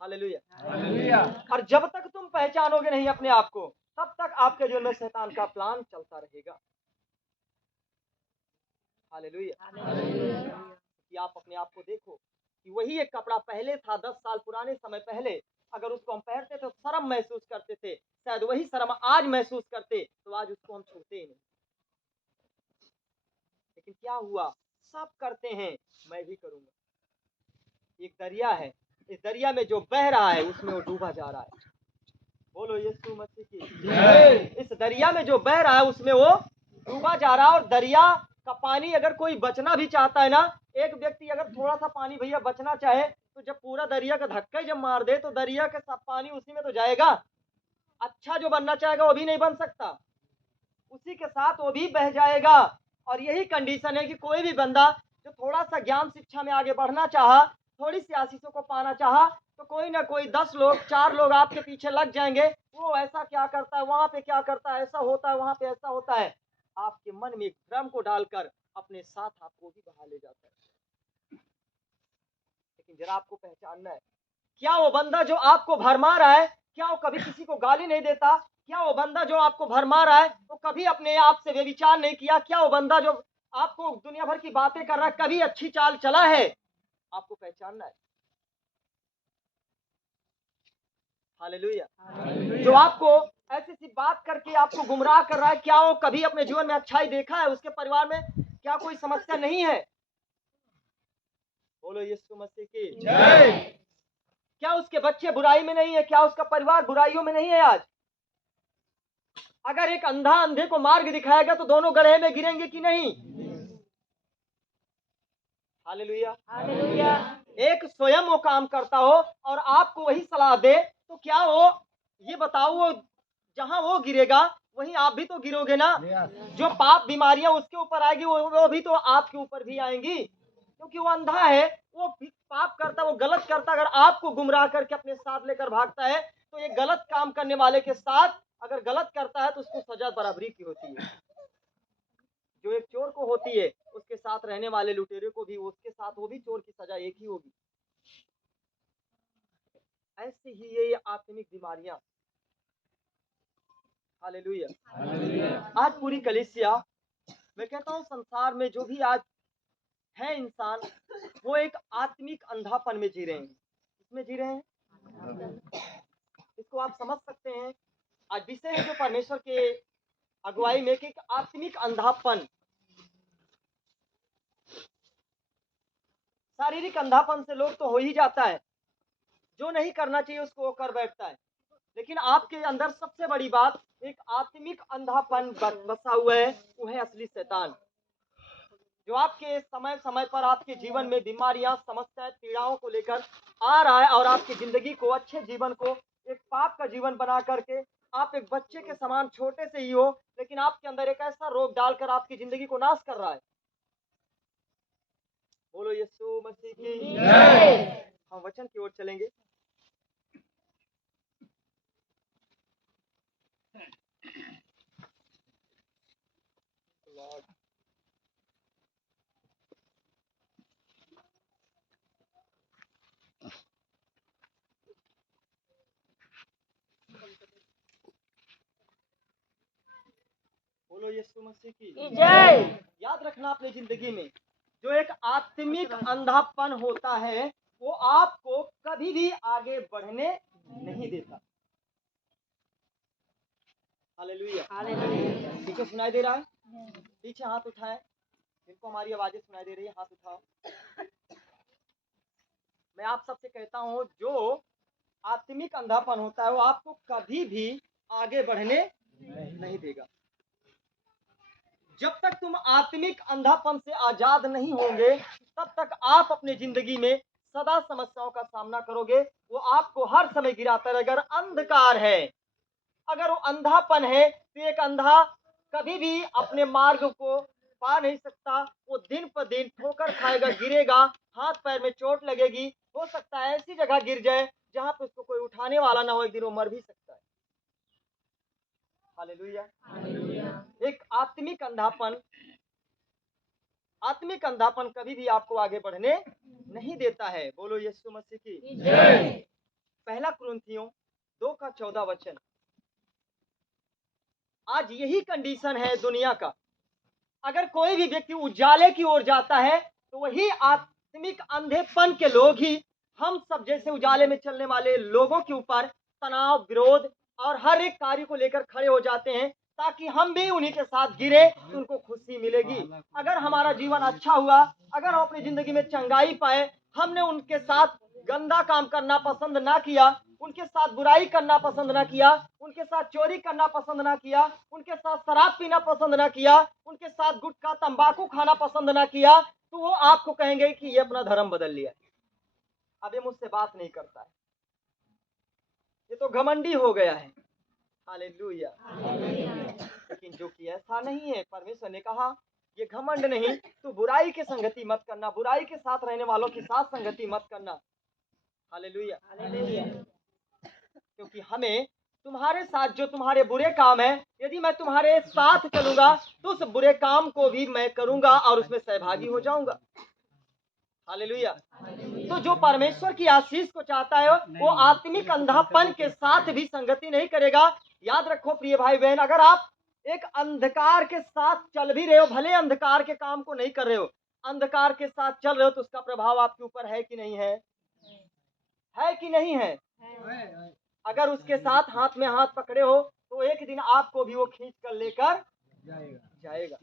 हालेलुया। और जब तक तुम पहचानोगे नहीं अपने आप को, तब तक आपके जीवन में शैतान का प्लान चलता रहेगा। हालेलुया। कि आप अपने आप को देखो कि वही एक कपड़ा पहले था, 10 साल पुराने समय पहले, अगर उसको हम पहनते तो शर्म महसूस करते थे, शायद वही शर्म आज महसूस करते तो आज उसको हम छूते ही नहीं। लेकिन क्या हुआ? सब करते हैं, मैं भी करूंगा। एक दरिया है, इस दरिया में जो बह रहा है उसमें वो डूबा जा रहा है। बोलो यीशु मसीह की। इस दरिया में जो बह रहा है उसमें वो डूबा जा रहा है। और दरिया का पानी अगर कोई बचना भी चाहता है ना, एक व्यक्ति अगर थोड़ा सा पानी भैया बचना चाहे तो जब पूरा दरिया का धक्का जब मार दे तो दरिया का सब पानी उसी में तो जाएगा। अच्छा जो बनना चाहेगा वो भी नहीं बन सकता, उसी के साथ वो भी बह जाएगा। और यही कंडीशन है कि कोई भी बंदा जो थोड़ा सा ज्ञान शिक्षा में आगे बढ़ना चाहा, थोड़ी सी आशीषों को पाना चाहा, तो कोई ना कोई 10 लोग 4 लोग आपके पीछे लग जाएंगे। वो ऐसा क्या करता है, वहां पे क्या करता है, ऐसा होता है, वहां पे ऐसा होता है। आपके मन में एक भ्रम को डालकर अपने साथ आपको भी बहा ले जाता है। लेकिन जरा आपको पहचानना है, क्या वो बंदा जो आपको भरमा रहा है, क्या वो कभी किसी को गाली नहीं देता? क्या वो बंदा जो आपको भरमा रहा है वो कभी अपने आप से व्यभिचार नहीं किया? क्या वो बंदा जो आपको दुनिया भर की बातें कर रहा है कभी अच्छी चाल चला है? आपको पहचानना है। हालेलुया। जो आपको ऐसी सी बात करके आपको गुमराह कर रहा है, क्या वो कभी अपने जीवन में अच्छाई देखा है? उसके परिवार में क्या कोई समस्या नहीं है? बोलो यीशु मसीह की जय। क्या उसके बच्चे बुराई में नहीं है? क्या उसका परिवार बुराइयों में नहीं है? आज अगर एक अंधा अंधे को मार्ग दिखाएगा तो दोनों गड्ढे में गिरेंगे कि नहीं? हालेलुया। हालेलुया। एक स्वयं वो काम करता हो और आपको वही सलाह दे, तो क्या वो, ये बताओ, वो जहां वो गिरेगा वहीं आप भी तो गिरोगे ना। जो पाप बीमारियां उसके ऊपर आएगी वो भी तो आपके ऊपर भी आएंगी, क्योंकि वो अंधा है, वो पाप करता, वो गलत करता। अगर आपको गुमराह करके अपने साथ लेकर भागता है तो ये गलत काम करने वाले के साथ अगर गलत करता है तो उसको सजा बराबरी की होती है। जो एक चोर को होती है उसके साथ रहने वाले लुटेरे को भी उसके साथ वो भी चोर की सजा एक ही होगी। ऐसे ही ये आत्मिक बीमारियां। हालेलुया। आज पूरी कलीसिया, मैं कहता हूँ संसार में जो भी आज है इंसान, वो एक आत्मिक अंधापन में जी रहे हैं। किसमें जी रहे हैं? इसको आप समझ सकते हैं। आज विषय है जो परमेश्वर के अगुवाई में कि एक आत्मिक अंधापन। शारीरिक अंधापन से लोग तो हो ही जाता है, जो नहीं करना चाहिए उसको वो कर बैठता है। लेकिन आपके अंदर सबसे बड़ी बात, एक आत्मिक अंधापन बसा हुआ है, वो है असली शैतान, जो आपके समय समय पर आपके जीवन में बीमारियां, समस्याएं, पीड़ाओं को लेकर आ रहा है और आपकी जिंदगी को, अच्छे जीवन को एक पाप का जीवन बना करके आप एक बच्चे के समान छोटे से ही हो, लेकिन आपके अंदर एक ऐसा रोग डालकर आपकी जिंदगी को नाश कर रहा है। बोलो यीशु मसीह की जय। हम वचन की ओर चलेंगे। बोलो यीशु मसीह की जय। याद रखना अपनी जिंदगी में जो एक आत्मिक अंधापन होता है वो आपको कभी भी आगे बढ़ने नहीं देता। हालेलुया। पीछे सुनाई दे रहा है? पीछे हाथ उठाए जिनको हमारी आवाजें सुनाई दे रही है, हाथ उठाओ। मैं आप सबसे कहता हूं जो आत्मिक अंधापन होता है वो आपको कभी भी आगे बढ़ने नहीं देगा। जब तक तुम आत्मिक अंधापन से आजाद नहीं होंगे तब तक आप अपनी जिंदगी में सदा समस्याओं का सामना करोगे। वो आपको हर समय गिराता रहेगा। अगर अंधकार है, अगर वो अंधापन है तो एक अंधा कभी भी अपने मार्ग को पा नहीं सकता। वो दिन पर दिन ठोकर खाएगा, गिरेगा, हाथ पैर में चोट लगेगी, हो सकता है ऐसी जगह गिर जाए जहां पर उसको कोई उठाने वाला ना हो, एक दिन वो मर भी सकता है। हालेलुया। एक आत्मिक अंधापन कभी भी आपको आगे बढ़ने नहीं देता है। बोलो यीशु मसीह की जय। पहला कुरिन्थियों 2:14। आज यही कंडीशन है दुनिया का। अगर कोई भी व्यक्ति उजाले की ओर जाता है तो वही आत्मिक अंधेपन के लोग ही हम सब जैसे उजाले में चलने वाले लोगों के ऊपर तनाव, विरोध और हर एक कार्य को लेकर खड़े हो जाते हैं ताकि हम भी उन्हीं के साथ गिरे तो उनको खुशी मिलेगी। अगर हमारा जीवन अच्छा हुआ, अगर हम अपनी जिंदगी में चंगाई पाए, हमने उनके साथ गंदा काम करना पसंद ना किया, उनके साथ बुराई करना पसंद ना किया, उनके साथ चोरी करना पसंद ना किया, उनके साथ शराब पीना पसंद ना किया, उनके साथ गुटखा तंबाकू खाना पसंद ना किया, तो वो आपको कहेंगे कि ये अपना धर्म बदल लिया, अब ये मुझसे बात नहीं करता है, ये तो घमंडी हो गया है। हालेलुया। लेकिन जो कि ऐसा नहीं है, परमेश्वर ने कहा ये घमंड नहीं, तू बुराई की संगति मत करना, बुराई के साथ रहने वालों के साथ संगति मत करना। हालेलुया। क्योंकि हमें तुम्हारे साथ जो तुम्हारे बुरे काम है, यदि मैं तुम्हारे साथ चलूंगा तो उस बुरे काम को भी मैं करूंगा और उसमें सहभागी हो जाऊंगा। हालेलुया। तो जो परमेश्वर की आशीष को चाहता है वो आत्मिक अंधापन के साथ भी संगति नहीं करेगा। याद रखो प्रिय भाई बहन, अगर आप एक अंधकार के साथ चल भी रहे हो, भले अंधकार के काम को नहीं कर रहे हो, अंधकार के साथ चल रहे हो तो उसका प्रभाव आपके ऊपर है कि नहीं है? है कि नहीं है? अगर उसके साथ हाथ में हाथ पकड़े हो तो एक दिन आपको भी वो खींच कर लेकर जाएगा।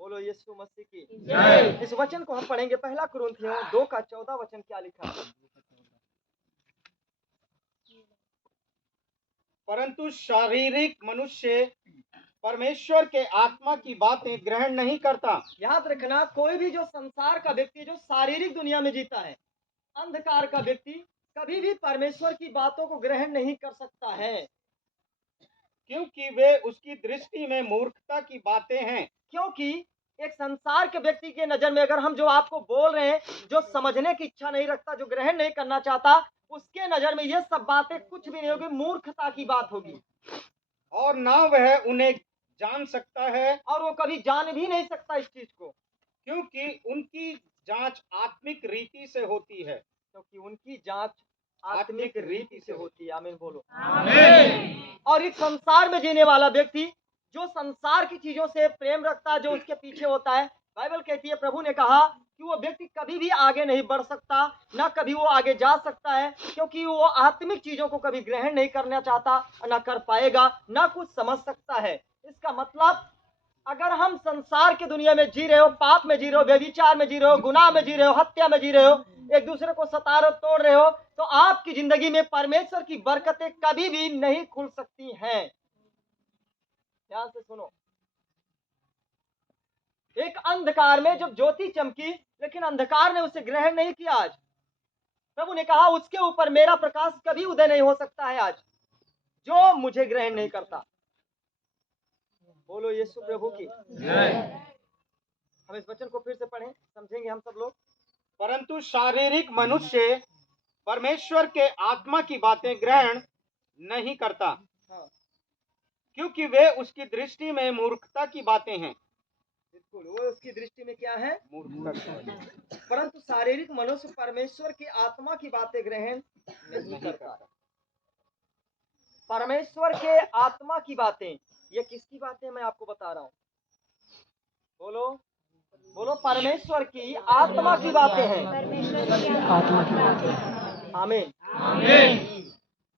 बोलो यीशु मसीह की जय। इस वचन को हम पढ़ेंगे, पहला कुरिन्थियों 2:14 क्या लिखा है? परंतु शारीरिक मनुष्य परमेश्वर के आत्मा की बातें ग्रहण नहीं करता। याद रखना, कोई भी जो संसार का व्यक्ति जो शारीरिक दुनिया में जीता है, अंधकार का व्यक्ति कभी भी परमेश्वर की बातों को ग्रहण नहीं कर सकता है, क्योंकि वे उसकी दृष्टि में मूर्खता की बातें हैं। क्योंकि एक संसार के व्यक्ति के नजर में अगर हम जो आपको बोल रहे हैं, जो समझने की इच्छा नहीं रखता, जो ग्रहण नहीं करना चाहता, उसके नजर में ये सब बातें कुछ भी नहीं होगी, मूर्खता की बात होगी, और ना वह उन्हें जान सकता है, और वो कभी जान भी नहीं सकता इस चीज को, क्योंकि उनकी जांच आत्मिक रीति से होती है। क्योंकि उनकी जांच आत्मिक रीति से होती है। आमीन बोलो। आमीन। और इस संसार में जीने वाला व्यक्ति जो संसार की चीजों से प्रेम रखता है, जो उसके पीछे होता है, बाइबल कहती है, प्रभु ने कहा कि वो व्यक्ति कभी भी आगे नहीं बढ़ सकता, ना कभी वो आगे जा सकता है, क्योंकि वो आत्मिक चीजों को कभी ग्रहण नहीं करना चाहता, ना कर पाएगा, ना कुछ समझ सकता है। इसका मतलब अगर हम संसार की दुनिया में जी रहे हो, पाप में जी रहे हो, व्यभिचार में जी रहे हो, गुनाह में जी रहे हो, हत्या में जी रहे हो, एक दूसरे को सता रहे हो, तोड़ रहे हो, तो आपकी जिंदगी में परमेश्वर की बरकतें कभी भी नहीं खुल सकती हैं। ध्यान से सुनो। एक अंधकार में जब ज्योति चमकी, लेकिन अंधकार ने उसे ग्रहण नहीं किया। आज प्रभु ने कहा उसके ऊपर मेरा प्रकाश कभी उदय नहीं हो सकता है। आज जो मुझे ग्रहण नहीं करता। बोलो यीशु प्रभु की। हम इस वचन को फिर से पढ़ें, समझेंगे हम सब लोग। परंतु शारीरिक मनुष्य परमेश्वर के आत्मा की बातें ग्रहण नहीं करता, हाँ, क्योंकि वे उसकी दृष्टि में मूर्खता की बातें हैं। बिल्कुल, वो उसकी दृष्टि में क्या है? मूर्खता की बातें। परंतु शारीरिक मनुष्य परमेश्वर की आत्मा की बातें ग्रहण नहीं करता। परमेश्वर के आत्मा की बातें, ये किसकी बातें मैं आपको बता रहा हूँ? बोलो बोलो, परमेश्वर की आत्मा की बातें हैं। आत्मा की बातें। आमीन।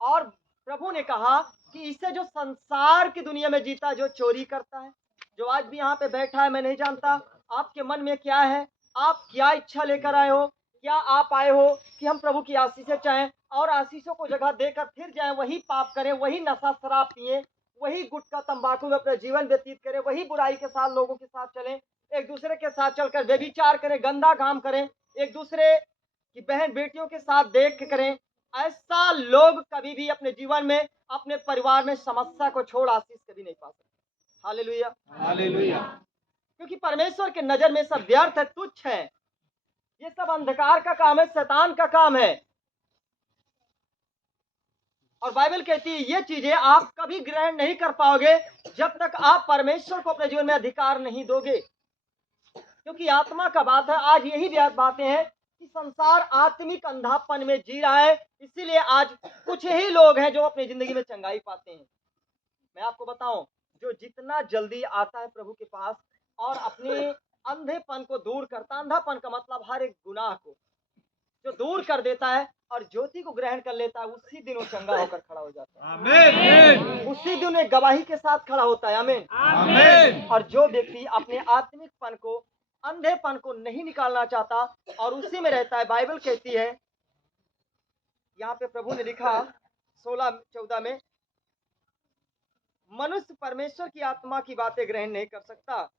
और प्रभु ने कहा कि इससे जो संसार की दुनिया में जीता, जो चोरी करता है, जो आज भी यहाँ पे बैठा है, मैं नहीं जानता आपके मन में क्या है, आप क्या इच्छा लेकर आए हो, क्या आप आए हो कि हम प्रभु की आशीषें चाहें और आशीषों को जगह देकर फिर जाएं, वही पाप करें, वही नशा शराब पिए, वही गुटखा तंबाकू में अपना जीवन व्यतीत करें, वही बुराई के साथ लोगों के साथ चलें, एक दूसरे के साथ चलकर व्यभिचार करें, गंदा काम करें, एक दूसरे की बहन बेटियों के साथ देख के करें। ऐसा लोग कभी भी अपने जीवन में, अपने परिवार में समस्या को छोड़ आशीष कभी नहीं पा सकते। Hallelujah, hallelujah. क्योंकि परमेश्वर के नजर में सब व्यर्थ है, तुच्छ है, ये सब अंधकार का काम है, शैतान का काम है। और बाइबल कहती है ये चीजें आप कभी ग्रहण नहीं कर पाओगे जब तक आप परमेश्वर को अपने जीवन में अधिकार नहीं दोगे, क्योंकि आत्मा का बात है। आज यही बातें हैं कि संसार आत्मिक अंधापन में जी रहा है, इसीलिए आज कुछ ही लोग हैं जो अपनी जिंदगी में चंगाई पाते हैं। मैं आपको बताऊं, जो जितना जल्दी आता है प्रभु के पास और अपने अंधेपन को दूर करता, अंधापन का मतलब हर एक गुनाह को जो दूर कर देता है और ज्योति को ग्रहण कर लेता है, उसी दिन वो चंगा होकर खड़ा हो जाता है। आमीन। उसी दिन एक गवाही के साथ खड़ा होता है। आमीन, आमीन। और जो व्यक्ति अपने आत्मिकपन को, अंधेपन को नहीं निकालना चाहता और उसी में रहता है, बाइबल कहती है, यहाँ पे प्रभु ने लिखा 16:14 में, मनुष्य परमेश्वर की आत्मा की बातें ग्रहण नहीं कर सकता,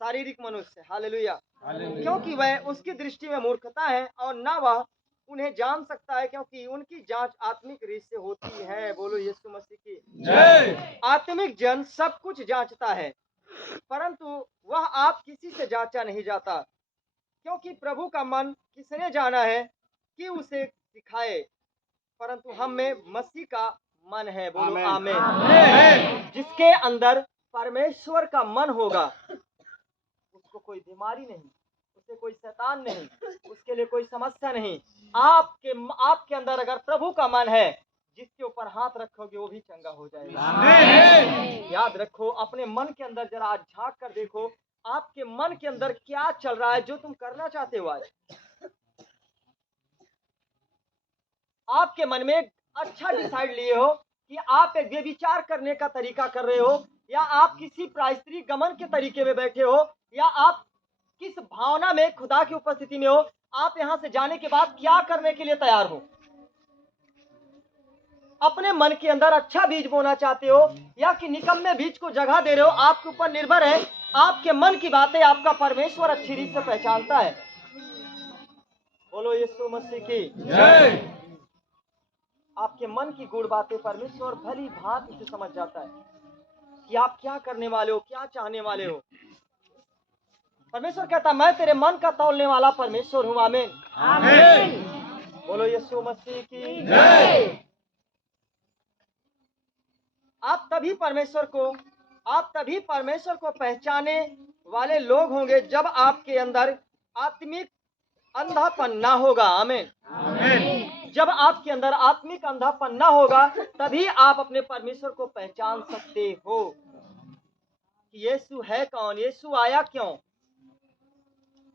शारीरिक मनुष्य। हालेलुया, क्योंकि वह उसकी दृष्टि में मूर्खता है और ना वह उन्हें जान सकता है, क्योंकि उनकी जांच आत्मिक रीत से होती है। बोलो यीशु मसीह की जय। आत्मिक जन सब कुछ जांचता है, परंतु वह आप किसी से जांचा नहीं जाता, क्योंकि प्रभु का मन किसने जाना है कि उसे दिखाए, परंतु हम में मसीह का मन है। बोलो आमीन। जिसके अंदर परमेश्वर का मन होगा, उसको कोई बीमारी नहीं, उससे कोई शैतान नहीं, उसके लिए कोई समस्या नहीं। आपके अंदर अगर प्रभु का मन है, जिसके ऊपर हाथ रखोगे वो भी चंगा हो जाएगा। आमीन। याद रखो, अपने मन के अंदर जरा आज झांक कर देखो, आपके मन के अंदर क्या चल रहा है जो तुम करना चाहते हो। आज आपके मन में अच्छा डिसाइड लिए हो कि आप एक व्यभिचार करने का तरीका कर रहे हो, या आप किसी प्रायश्चित गमन के तरीके में बैठे हो, या आप किस भावना में खुदा की उपस्थिति में हो, आप यहां से जाने के बाद क्या करने के लिए तैयार हो। अपने मन के अंदर अच्छा बीज बोना चाहते हो या कि निकम्मे बीज को जगह दे रहे हो, आपके ऊपर निर्भर है। आपके मन की बातें आपका परमेश्वर अच्छी रीत से पहचानता है। बोलो यीशु मसीह की जय। आपके मन की गुड़ बातें परमेश्वर भली भांति से समझ जाता है कि आप क्या करने वाले हो, क्या चाहने वाले हो। परमेश्वर कहता, मैं तेरे मन का तौलने वाला परमेश्वर हूं। आमीन, आमीन। बोलो यीशु मसीह की जय। आप तभी परमेश्वर को पहचाने वाले लोग होंगे जब आपके अंदर आत्मिक अंधापन ना होगा। आमीन, आमीन। जब आपके अंदर आत्मिक अंधापन ना होगा, तभी आप अपने परमेश्वर को पहचान सकते हो कि यीशु है कौन, यीशु आया क्यों।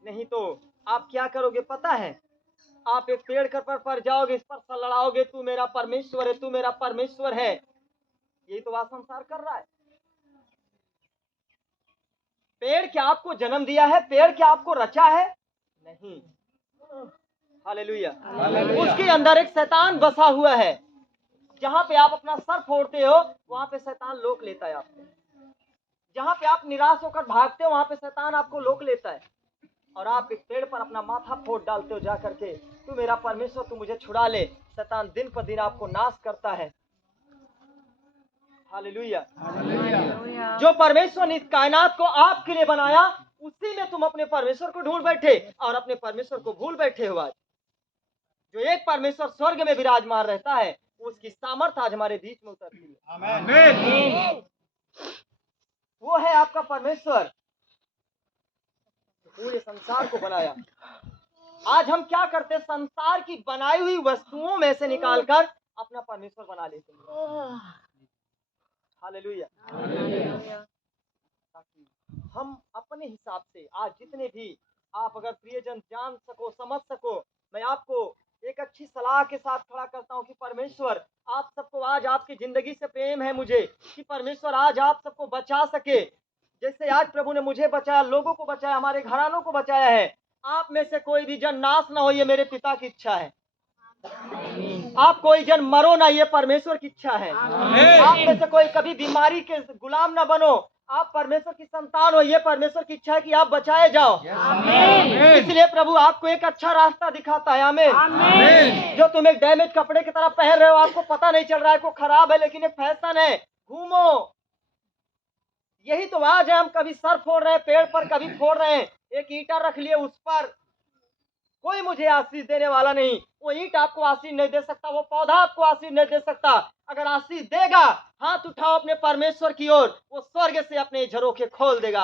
नहीं तो आप क्या करोगे पता है, आप एक पेड़ पर जाओगे, इस पर लड़ाओगे, तू मेरा परमेश्वर है, तू मेरा परमेश्वर है। यही तो आज संसार कर रहा है। पेड़ क्या आपको जन्म दिया है, पेड़ क्या आपको रचा है? नहीं। हालेलुया। उसके अंदर एक शैतान बसा हुआ है। जहां पे आप अपना सर फोड़ते हो, वहां पे शैतान लोक लेता है आपको। जहां पे आप निराश होकर भागते हो, वहां पे शैतान आपको लोक लेता है। और आप एक पेड़ पर अपना माथा फोड़ डालते हो जा करके, तू मेरा परमेश्वर, तू मुझे छुड़ा ले। शैतान दिन पर दिन आपको नाश करता है। हालेलुया। हालेलुया। जो परमेश्वर ने इस कायनात को आपके लिए बनाया, उसी में तुम अपने परमेश्वर को ढूंढ बैठे और अपने परमेश्वर को भूल बैठे हो। आज जो एक परमेश्वर स्वर्ग में विराजमान रहता है, उसकी सामर्थ आज हमारे बीच में उतरती है। आमीन। वो है आपका परमेश्वर, जो पूरे संसार को बनाया। आज हम क्या करते हैं? संसार की बनाई हुई वस्तुओं में से निकालकर अपना परमेश्वर बना लेते हैं। हालेलुया। हालेलुया। ताकि हम अपने हिसाब से आज जितने भी आप अगर प्रियजन जान सको, समझ सको, मैं आपको एक अच्छी सलाह के साथ खड़ा करता हूं कि परमेश्वर आप सबको, आज आपकी जिंदगी से प्रेम है मुझे कि परमेश्वर आज आप सबको बचा सके। जैसे आज प्रभु ने मुझे बचाया, लोगों को बचाया, हमारे घरानों को बचाया है। आप में से कोई भी जन नाश ना हो, ये मेरे पिता की इच्छा है। आप कोई जन मरो ना, ये परमेश्वर की इच्छा है। आप में से कोई कभी बीमारी के गुलाम ना बनो, आप परमेश्वर की संतान हो, ये परमेश्वर की इच्छा है कि आप बचाए जाओ। इसलिए प्रभु आपको एक अच्छा रास्ता दिखाता है। आमीन। जो तुम एक डैमेज कपड़े की तरह पहन रहे हो, आपको पता नहीं चल रहा है, को खराब है, लेकिन एक फैशन है, घूमो। यही तो आज है, हम कभी सर फोड़ रहे हैं पेड़ पर, कभी फोड़ रहे हैं। एक ईंटा रख लिए, उस पर कोई मुझे आशीष देने वाला नहीं। वो ईंट आपको आशीष नहीं दे सकता, वो पौधा आपको आशीष नहीं दे सकता। अगर आशीष देगा, हाथ उठाओ अपने परमेश्वर की ओर, वो स्वर्ग से अपने झरोखे खोल देगा।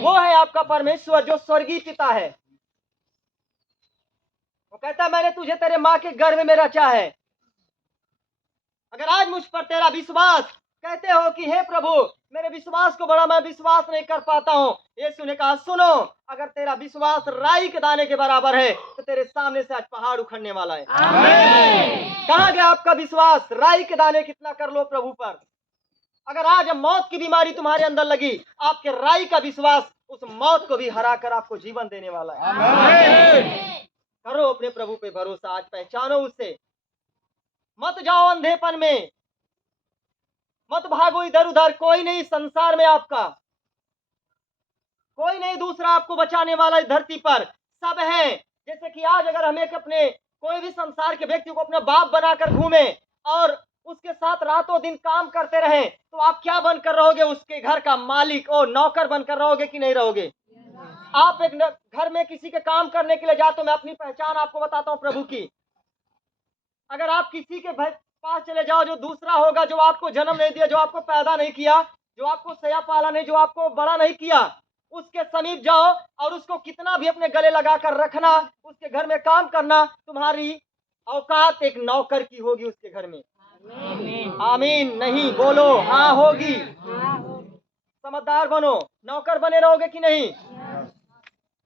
वो है आपका परमेश्वर जो स्वर्गीय पिता है। वो कहता है मैंने तुझे तेरे माँ के गर्भ में रचा है। अगर आज मुझ पर तेरा विश्वास, कहते हो कि हे प्रभु मेरे विश्वास को बड़ा मैं विश्वास नहीं कर पाता हूँ, यीशु ने कहा सुनो, अगर तेरा विश्वास राई के दाने के बराबर है तो तेरे सामने से आज पहाड़ उखड़ने वाला है। कहाँ गया आपका विश्वास? राई के दाने कितना कर लो प्रभु पर। अगर आज मौत की बीमारी तुम्हारे अंदर लगी, आपके राई का विश्वास उस मौत को भी हरा कर आपको जीवन देने वाला है। करो अपने प्रभु पे भरोसा, आज पहचानो उसे। मत जाओ अंधेपन में, मत भागो इधर उधर। कोई नहीं संसार में आपका, कोई नहीं दूसरा आपको बचाने वाला इस धरती पर। सब है। जैसे कि आज अगर हम एक अपने कोई भी संसार के व्यक्ति को अपना बाप बनाकर घूमे और उसके साथ रातों दिन काम करते रहे, तो आप क्या बनकर रहोगे? उसके घर का मालिक और नौकर बनकर रहोगे कि नहीं रहोगे? आप एक घर में किसी के काम करने के लिए जाते हो, मैं अपनी पहचान आपको बताता हूँ प्रभु की। अगर आप किसी के पास चले जाओ जो दूसरा होगा, जो आपको जन्म नहीं दिया, जो आपको पैदा नहीं किया, जो आपको सया पाला नहीं, जो आपको बड़ा नहीं किया, उसके समीप जाओ और उसको कितना भी अपने गले लगाकर रखना, उसके घर में काम करना, तुम्हारी औकात एक नौकर की होगी उसके घर में। आमीन नहीं बोलो, हाँ होगी। समझदार बनो, नौकर बने रहोगे कि नहीं?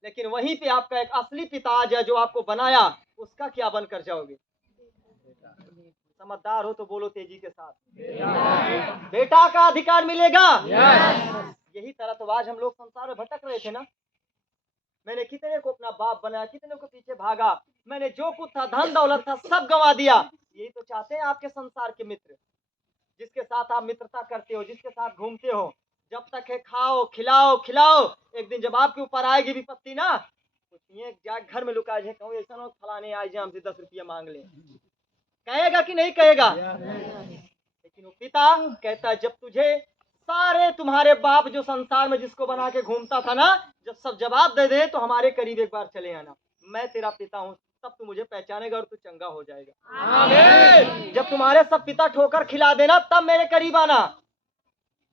लेकिन वहीं पे आपका एक असली पिता आज है जो आपको बनाया, उसका क्या बनकर जाओगे? समझदार हो तो बोलो तेजी के साथ, बेटा का अधिकार मिलेगा। यही तरह तो आज हम लोग संसार में भटक रहे थे ना। मैंने कितने को अपना बाप बनाया, कितने को पीछे भागा, मैंने जो कुछ था, धन दौलत था, सब गंवा दिया। यही तो चाहते हैं आपके संसार के मित्र, जिसके साथ आप मित्रता करते हो, जिसके साथ घूमते हो। जब तक है खाओ खिलाओ खिलाओ, एक दिन जब आपके ऊपर आएगी विपत्ति ना, पूछिए जाके घर में लुका जाए, कहूँ ऐसा ना फलाने आए जाए हमसे 10 रुपया मांग ले, कहेगा कि नहीं कहेगा? लेकिन वो पिता कहता है जब तुझे सारे तुम्हारे बाप जो संसार में जिसको बना के घूमता था ना, जब सब जवाब दे दे तो हमारे करीब एक बार चले आना, मैं तेरा पिता हूँ, तब तू मुझे पहचानेगा और तू चंगा हो जाएगा। जब तुम्हारे सब पिता ठोकर खिला देना, तब मेरे करीब आना।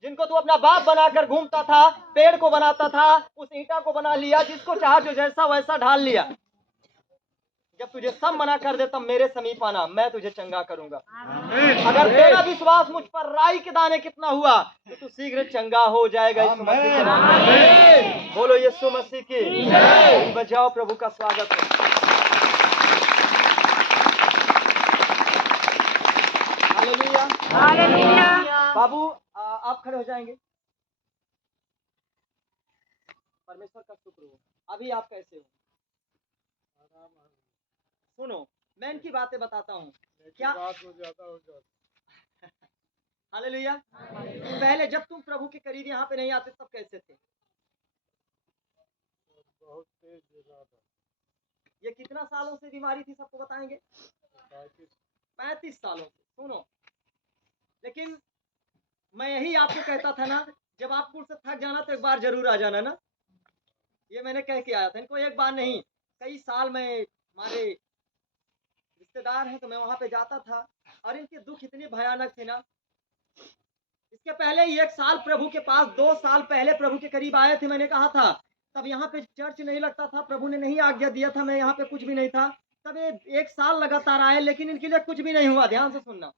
जिनको तू अपना बाप बनाकर घूमता था, पेड़ को बनाता था, उस ईंटा को बना लिया, जिसको चाहा जो जैसा वैसा ढाल लिया। जब तुझे सब मना कर दे तब मेरे समीप आना, मैं तुझे चंगा करूंगा। अगर तेरा विश्वास मुझ पर राई के दाने कितना हुआ तो तू शीघ्र चंगा हो जाएगा। यीशु मसीह के नाम में बोलो, यीशु मसीह की बजाओ, प्रभु का स्वागत है। Hallelujah hallelujah. बाबू आप खड़े हो जाएंगे। परमेश्वर का शुक्र हो। अभी आप कैसे हो? सुनो, मैं इनकी बातें बताता हूँ क्या। हालेलुया। पहले जब तुम प्रभु के करीब यहाँ पे नहीं आते तब कैसे थे? बहुत तेज बीमार था। ये कितना सालों से बीमारी थी सबको बताएंगे? 35 सालों से। सुनो, लेकिन मैं यही आपको कहता था ना, जब आप कुल से थक जाना तो एक बार जरूर आ जाना ना। ये मैंने कह के आया था इनको, एक बार नहीं, कई साल में हमारे रिश्तेदार हैं तो मैं वहां पे जाता था, और इनके दुख इतने भयानक थे ना। इसके पहले ही 1 साल प्रभु के पास, 2 साल पहले प्रभु के करीब आए थे, मैंने कहा था तब यहाँ पे चर्च नहीं लगता था, प्रभु ने नहीं आज्ञा दिया था, मैं यहाँ पे कुछ भी नहीं था। तब ये 1 साल लगातार आए, लेकिन इनके लिए कुछ भी नहीं हुआ। ध्यान से सुनना,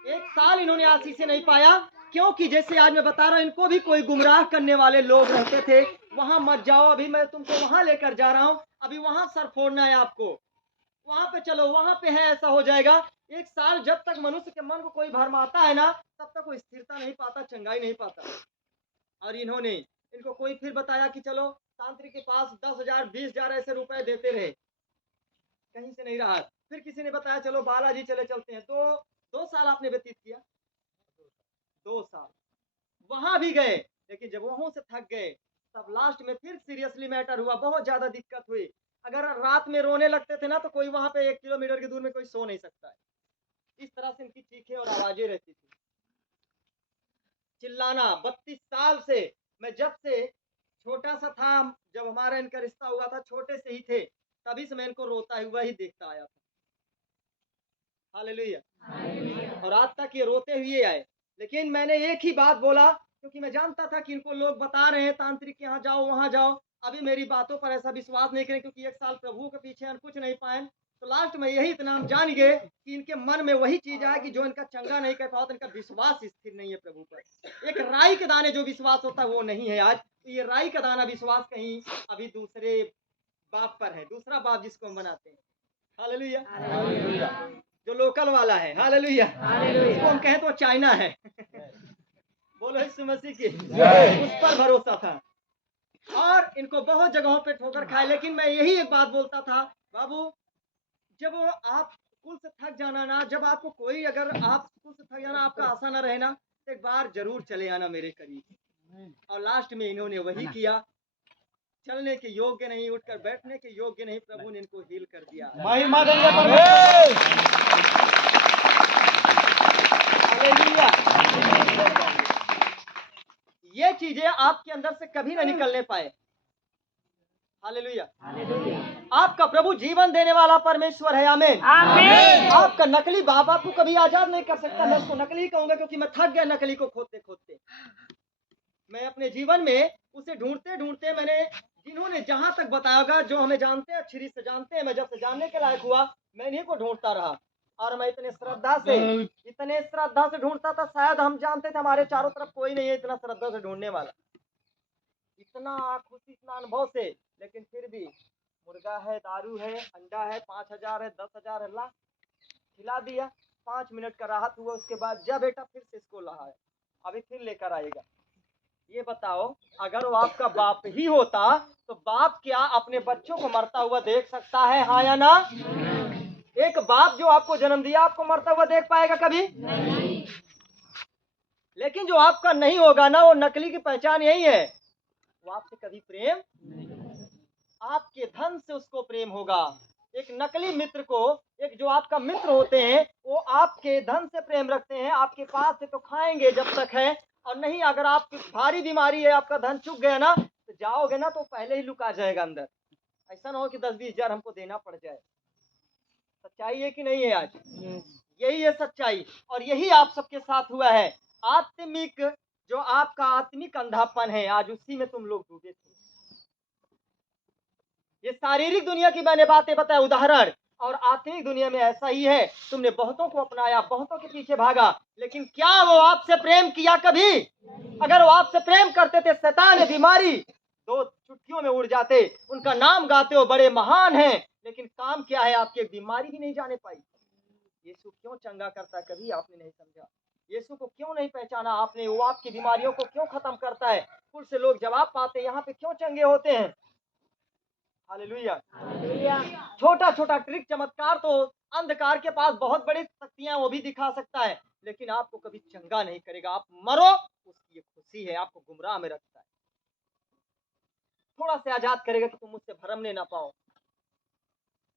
1 साल इन्होंने आशीष से नहीं पाया, क्योंकि जैसे आज मैं बता रहा हूँ, इनको भी कोई गुमराह करने वाले लोग रहते थे। वहां मत जाओ, अभी मैं तुमको वहां लेकर जा रहा हूँ, अभी वहां सर फोड़ना है आपको, वहां पे चलो, वहां पे है, ऐसा हो जाएगा। 1 साल जब तक मनुष्य के मन को कोई भरमाता है ना, तब तक कोई स्थिरता नहीं पाता, चंगाई नहीं पाता। और इन्होंने, इनको कोई फिर बताया कि चलो तांत्रिक के पास 10,000 20,000 ऐसे रुपए देते रहे, कहीं से नहीं रहा। फिर किसी ने बताया चलो बालाजी चले चलते हैं, तो 2 साल आपने व्यतीत किया, 2 साल वहां भी गए, लेकिन जब वहां से थक गए, तब लास्ट में फिर सीरियसली मैटर हुआ, बहुत ज्यादा दिक्कत हुई। अगर रात में रोने लगते थे ना, तो कोई वहां पे 1 किलोमीटर की दूर में कोई सो नहीं सकता है। इस तरह से इनकी चीखें और आवाजें रहती थी, चिल्लाना। 32 साल से, मैं जब से छोटा सा था, जब हमारा इनका रिश्ता हुआ था, छोटे से ही थे, तभी से मैं इनको रोता हुआ ही देखता आया था। हालेलुया। और आज तक ये रोते हुए आए। लेकिन मैंने एक ही बात बोला, क्योंकि मैं जानता था कि इनको लोग बता रहे हैं तांत्रिक के यहाँ जाओ, वहां जाओ, अभी मेरी बातों पर ऐसा विश्वास नहीं करें, क्योंकि 1 साल प्रभु के पीछे हम कुछ नहीं पाए। तो लास्ट में यही इतना हम जान गए कि इनके मन में वही चीज आए कि जो इनका चंगा नहीं कर पाओ, तो इनका विश्वास स्थिर नहीं है प्रभु पर। एक राई के दाने जो विश्वास होता है वो नहीं है आज, तो ये राई का दाना विश्वास कहीं अभी दूसरे बाप पर है, दूसरा बाप जिसको हम बनाते हैं। हालेलुया। जो लोकल वाला है, हालेलुया, इसको हम कहें तो चाइना है। बोलो यीशु मसीह की, उस पर भरोसा था। और इनको बहुत जगहों पे ठोकर खाए, लेकिन मैं यही एक बात बोलता था, बाबू जब वो आप कुल से थक जाना ना, जब आपको कोई, अगर आप कुल से थक जाना, आपका आशा ना रहे ना, तो एक बार जरूर चले आना मेरे करीब। और लास्ट में इन्होंने वही किया, चलने के योग्य नहीं, उठकर बैठने के योग्य नहीं, प्रभु ने इनको हील कर दिया। महिमा देंगे परमेश्वर। हालेलुया। ये चीजें आपके अंदर से कभी ना निकलने पाए। हालेलुया। आपका प्रभु जीवन देने वाला परमेश्वर है। आमीन। आपका नकली बाप आपको कभी आजाद नहीं कर सकता। मैं उसको नकली कहूंगा, क्योंकि मैं थक गया नकली को खोदते खोदते। मैं अपने जीवन में उसे ढूंढते ढूंढते, मैंने जिन्होंने जहां तक बताया होगा, जो हमें जानते हैं, अच्छी से जानते हैं, मैं जब से जानने के लायक हुआ, मैं इन्हीं को ढूंढता रहा। और मैं इतने श्रद्धा से ढूंढता था, शायद हम जानते थे हमारे चारों तरफ कोई नहीं है इतना श्रद्धा से ढूंढने वाला, इतना खुशी, इतना अनुभव से। लेकिन फिर भी मुर्गा है, दारू है, अंडा है, 5,000 है, 10,000 है, ला खिला दिया, 5 मिनट का राहत हुआ, उसके बाद जा बेटा फिर से इसको ला है, अभी फिर लेकर आएगा। ये बताओ, अगर वो आपका बाप ही होता, तो बाप क्या अपने बच्चों को मरता हुआ देख सकता है, हाँ या ना? एक बाप जो आपको जन्म दिया, आपको मरता हुआ देख पाएगा कभी? नहीं। लेकिन जो आपका नहीं होगा ना, वो नकली की पहचान यही है, वो आपसे कभी प्रेम, आपके धन से उसको प्रेम होगा। एक नकली मित्र को, एक जो आपका मित्र होते हैं, वो आपके धन से प्रेम रखते हैं, आपके पास से तो खाएंगे जब तक है, और नहीं, अगर आपकी भारी बीमारी है, आपका धन चुक गया ना, तो जाओगे ना तो पहले ही लुका जाएगा अंदर। ऐसा ना हो कि 10-20 हजार हमको देना पड़ जाए। सच्चाई है कि नहीं है? आज यही है सच्चाई, और यही आप सबके साथ हुआ है। आत्मिक, जो आपका आत्मिक अंधापन है, आज उसी में तुम लोग डूबे थे। ये शारीरिक दुनिया की मैंने बातें बताया, उदाहरण, और आत्मिक दुनिया में ऐसा ही है। तुमने बहुतों को अपनाया, बहुतों के पीछे भागा, लेकिन क्या वो आपसे प्रेम किया कभी? अगर वो आपसे प्रेम करते थे, शैतान है, बीमारी 2 चुटकियों में उड़ जाते। उनका नाम गाते हो, बड़े महान हैं, लेकिन काम क्या है, आपकी एक बीमारी भी नहीं जाने पाई। यीशु क्यों चंगा करता है, कभी आपने नहीं समझा। यीशु को क्यों नहीं पहचाना आपने, वो आपकी बीमारियों को क्यों खत्म करता है। कुल से लोग जवाब पाते, यहाँ पे क्यों चंगे होते हैं। हालेलुया। छोटा छोटा ट्रिक, चमत्कार तो अंधकार के पास बहुत बड़ी शक्तियां, वो भी दिखा सकता है, लेकिन आपको कभी चंगा नहीं करेगा। आप मरो, उसकी ये खुशी है, आपको गुमराह में रखता है। थोड़ा से आजाद करेगा कि तुम मुझसे भरमने ना पाओ,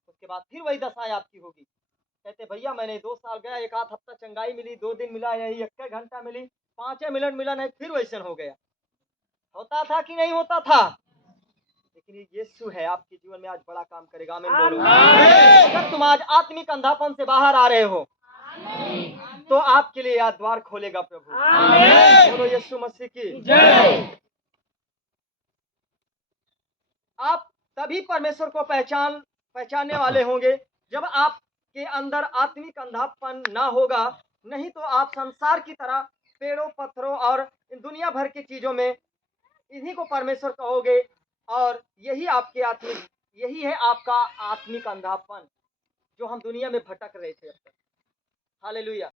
उसके बाद फिर वही दशाएं आपकी होगी। कहते भैया मैंने 2 साल गया, 1 आध हफ्ता चंगाई मिली, 2 दिन मिला, यही 1 घंटा मिली, 5 मिनट मिला नहीं फिर वैसन हो गया। होता था कि नहीं होता था? लेकिन ये यीशु है आपके जीवन में आज बड़ा काम करेगा। आमीन बोलो। अगर तुम आज आत्मिक अंधापन से बाहर आ रहे हो तो आपके लिए यह द्वार खोलेगा प्रभु। बोलो यीशु मसीह की जय। आप तभी परमेश्वर को पहचानने वाले होंगे जब आपके अंदर आत्मिक अंधापन ना होगा। नहीं तो आप संसार की तरह पेड़ों पत्थरों और दुनिया भर की चीजों में इन्हीं को परमेश्वर कहोगे और यही है आपका आत्मिक अंधापन जो हम दुनिया में भटक रहे थे अब तक। हालेलुया।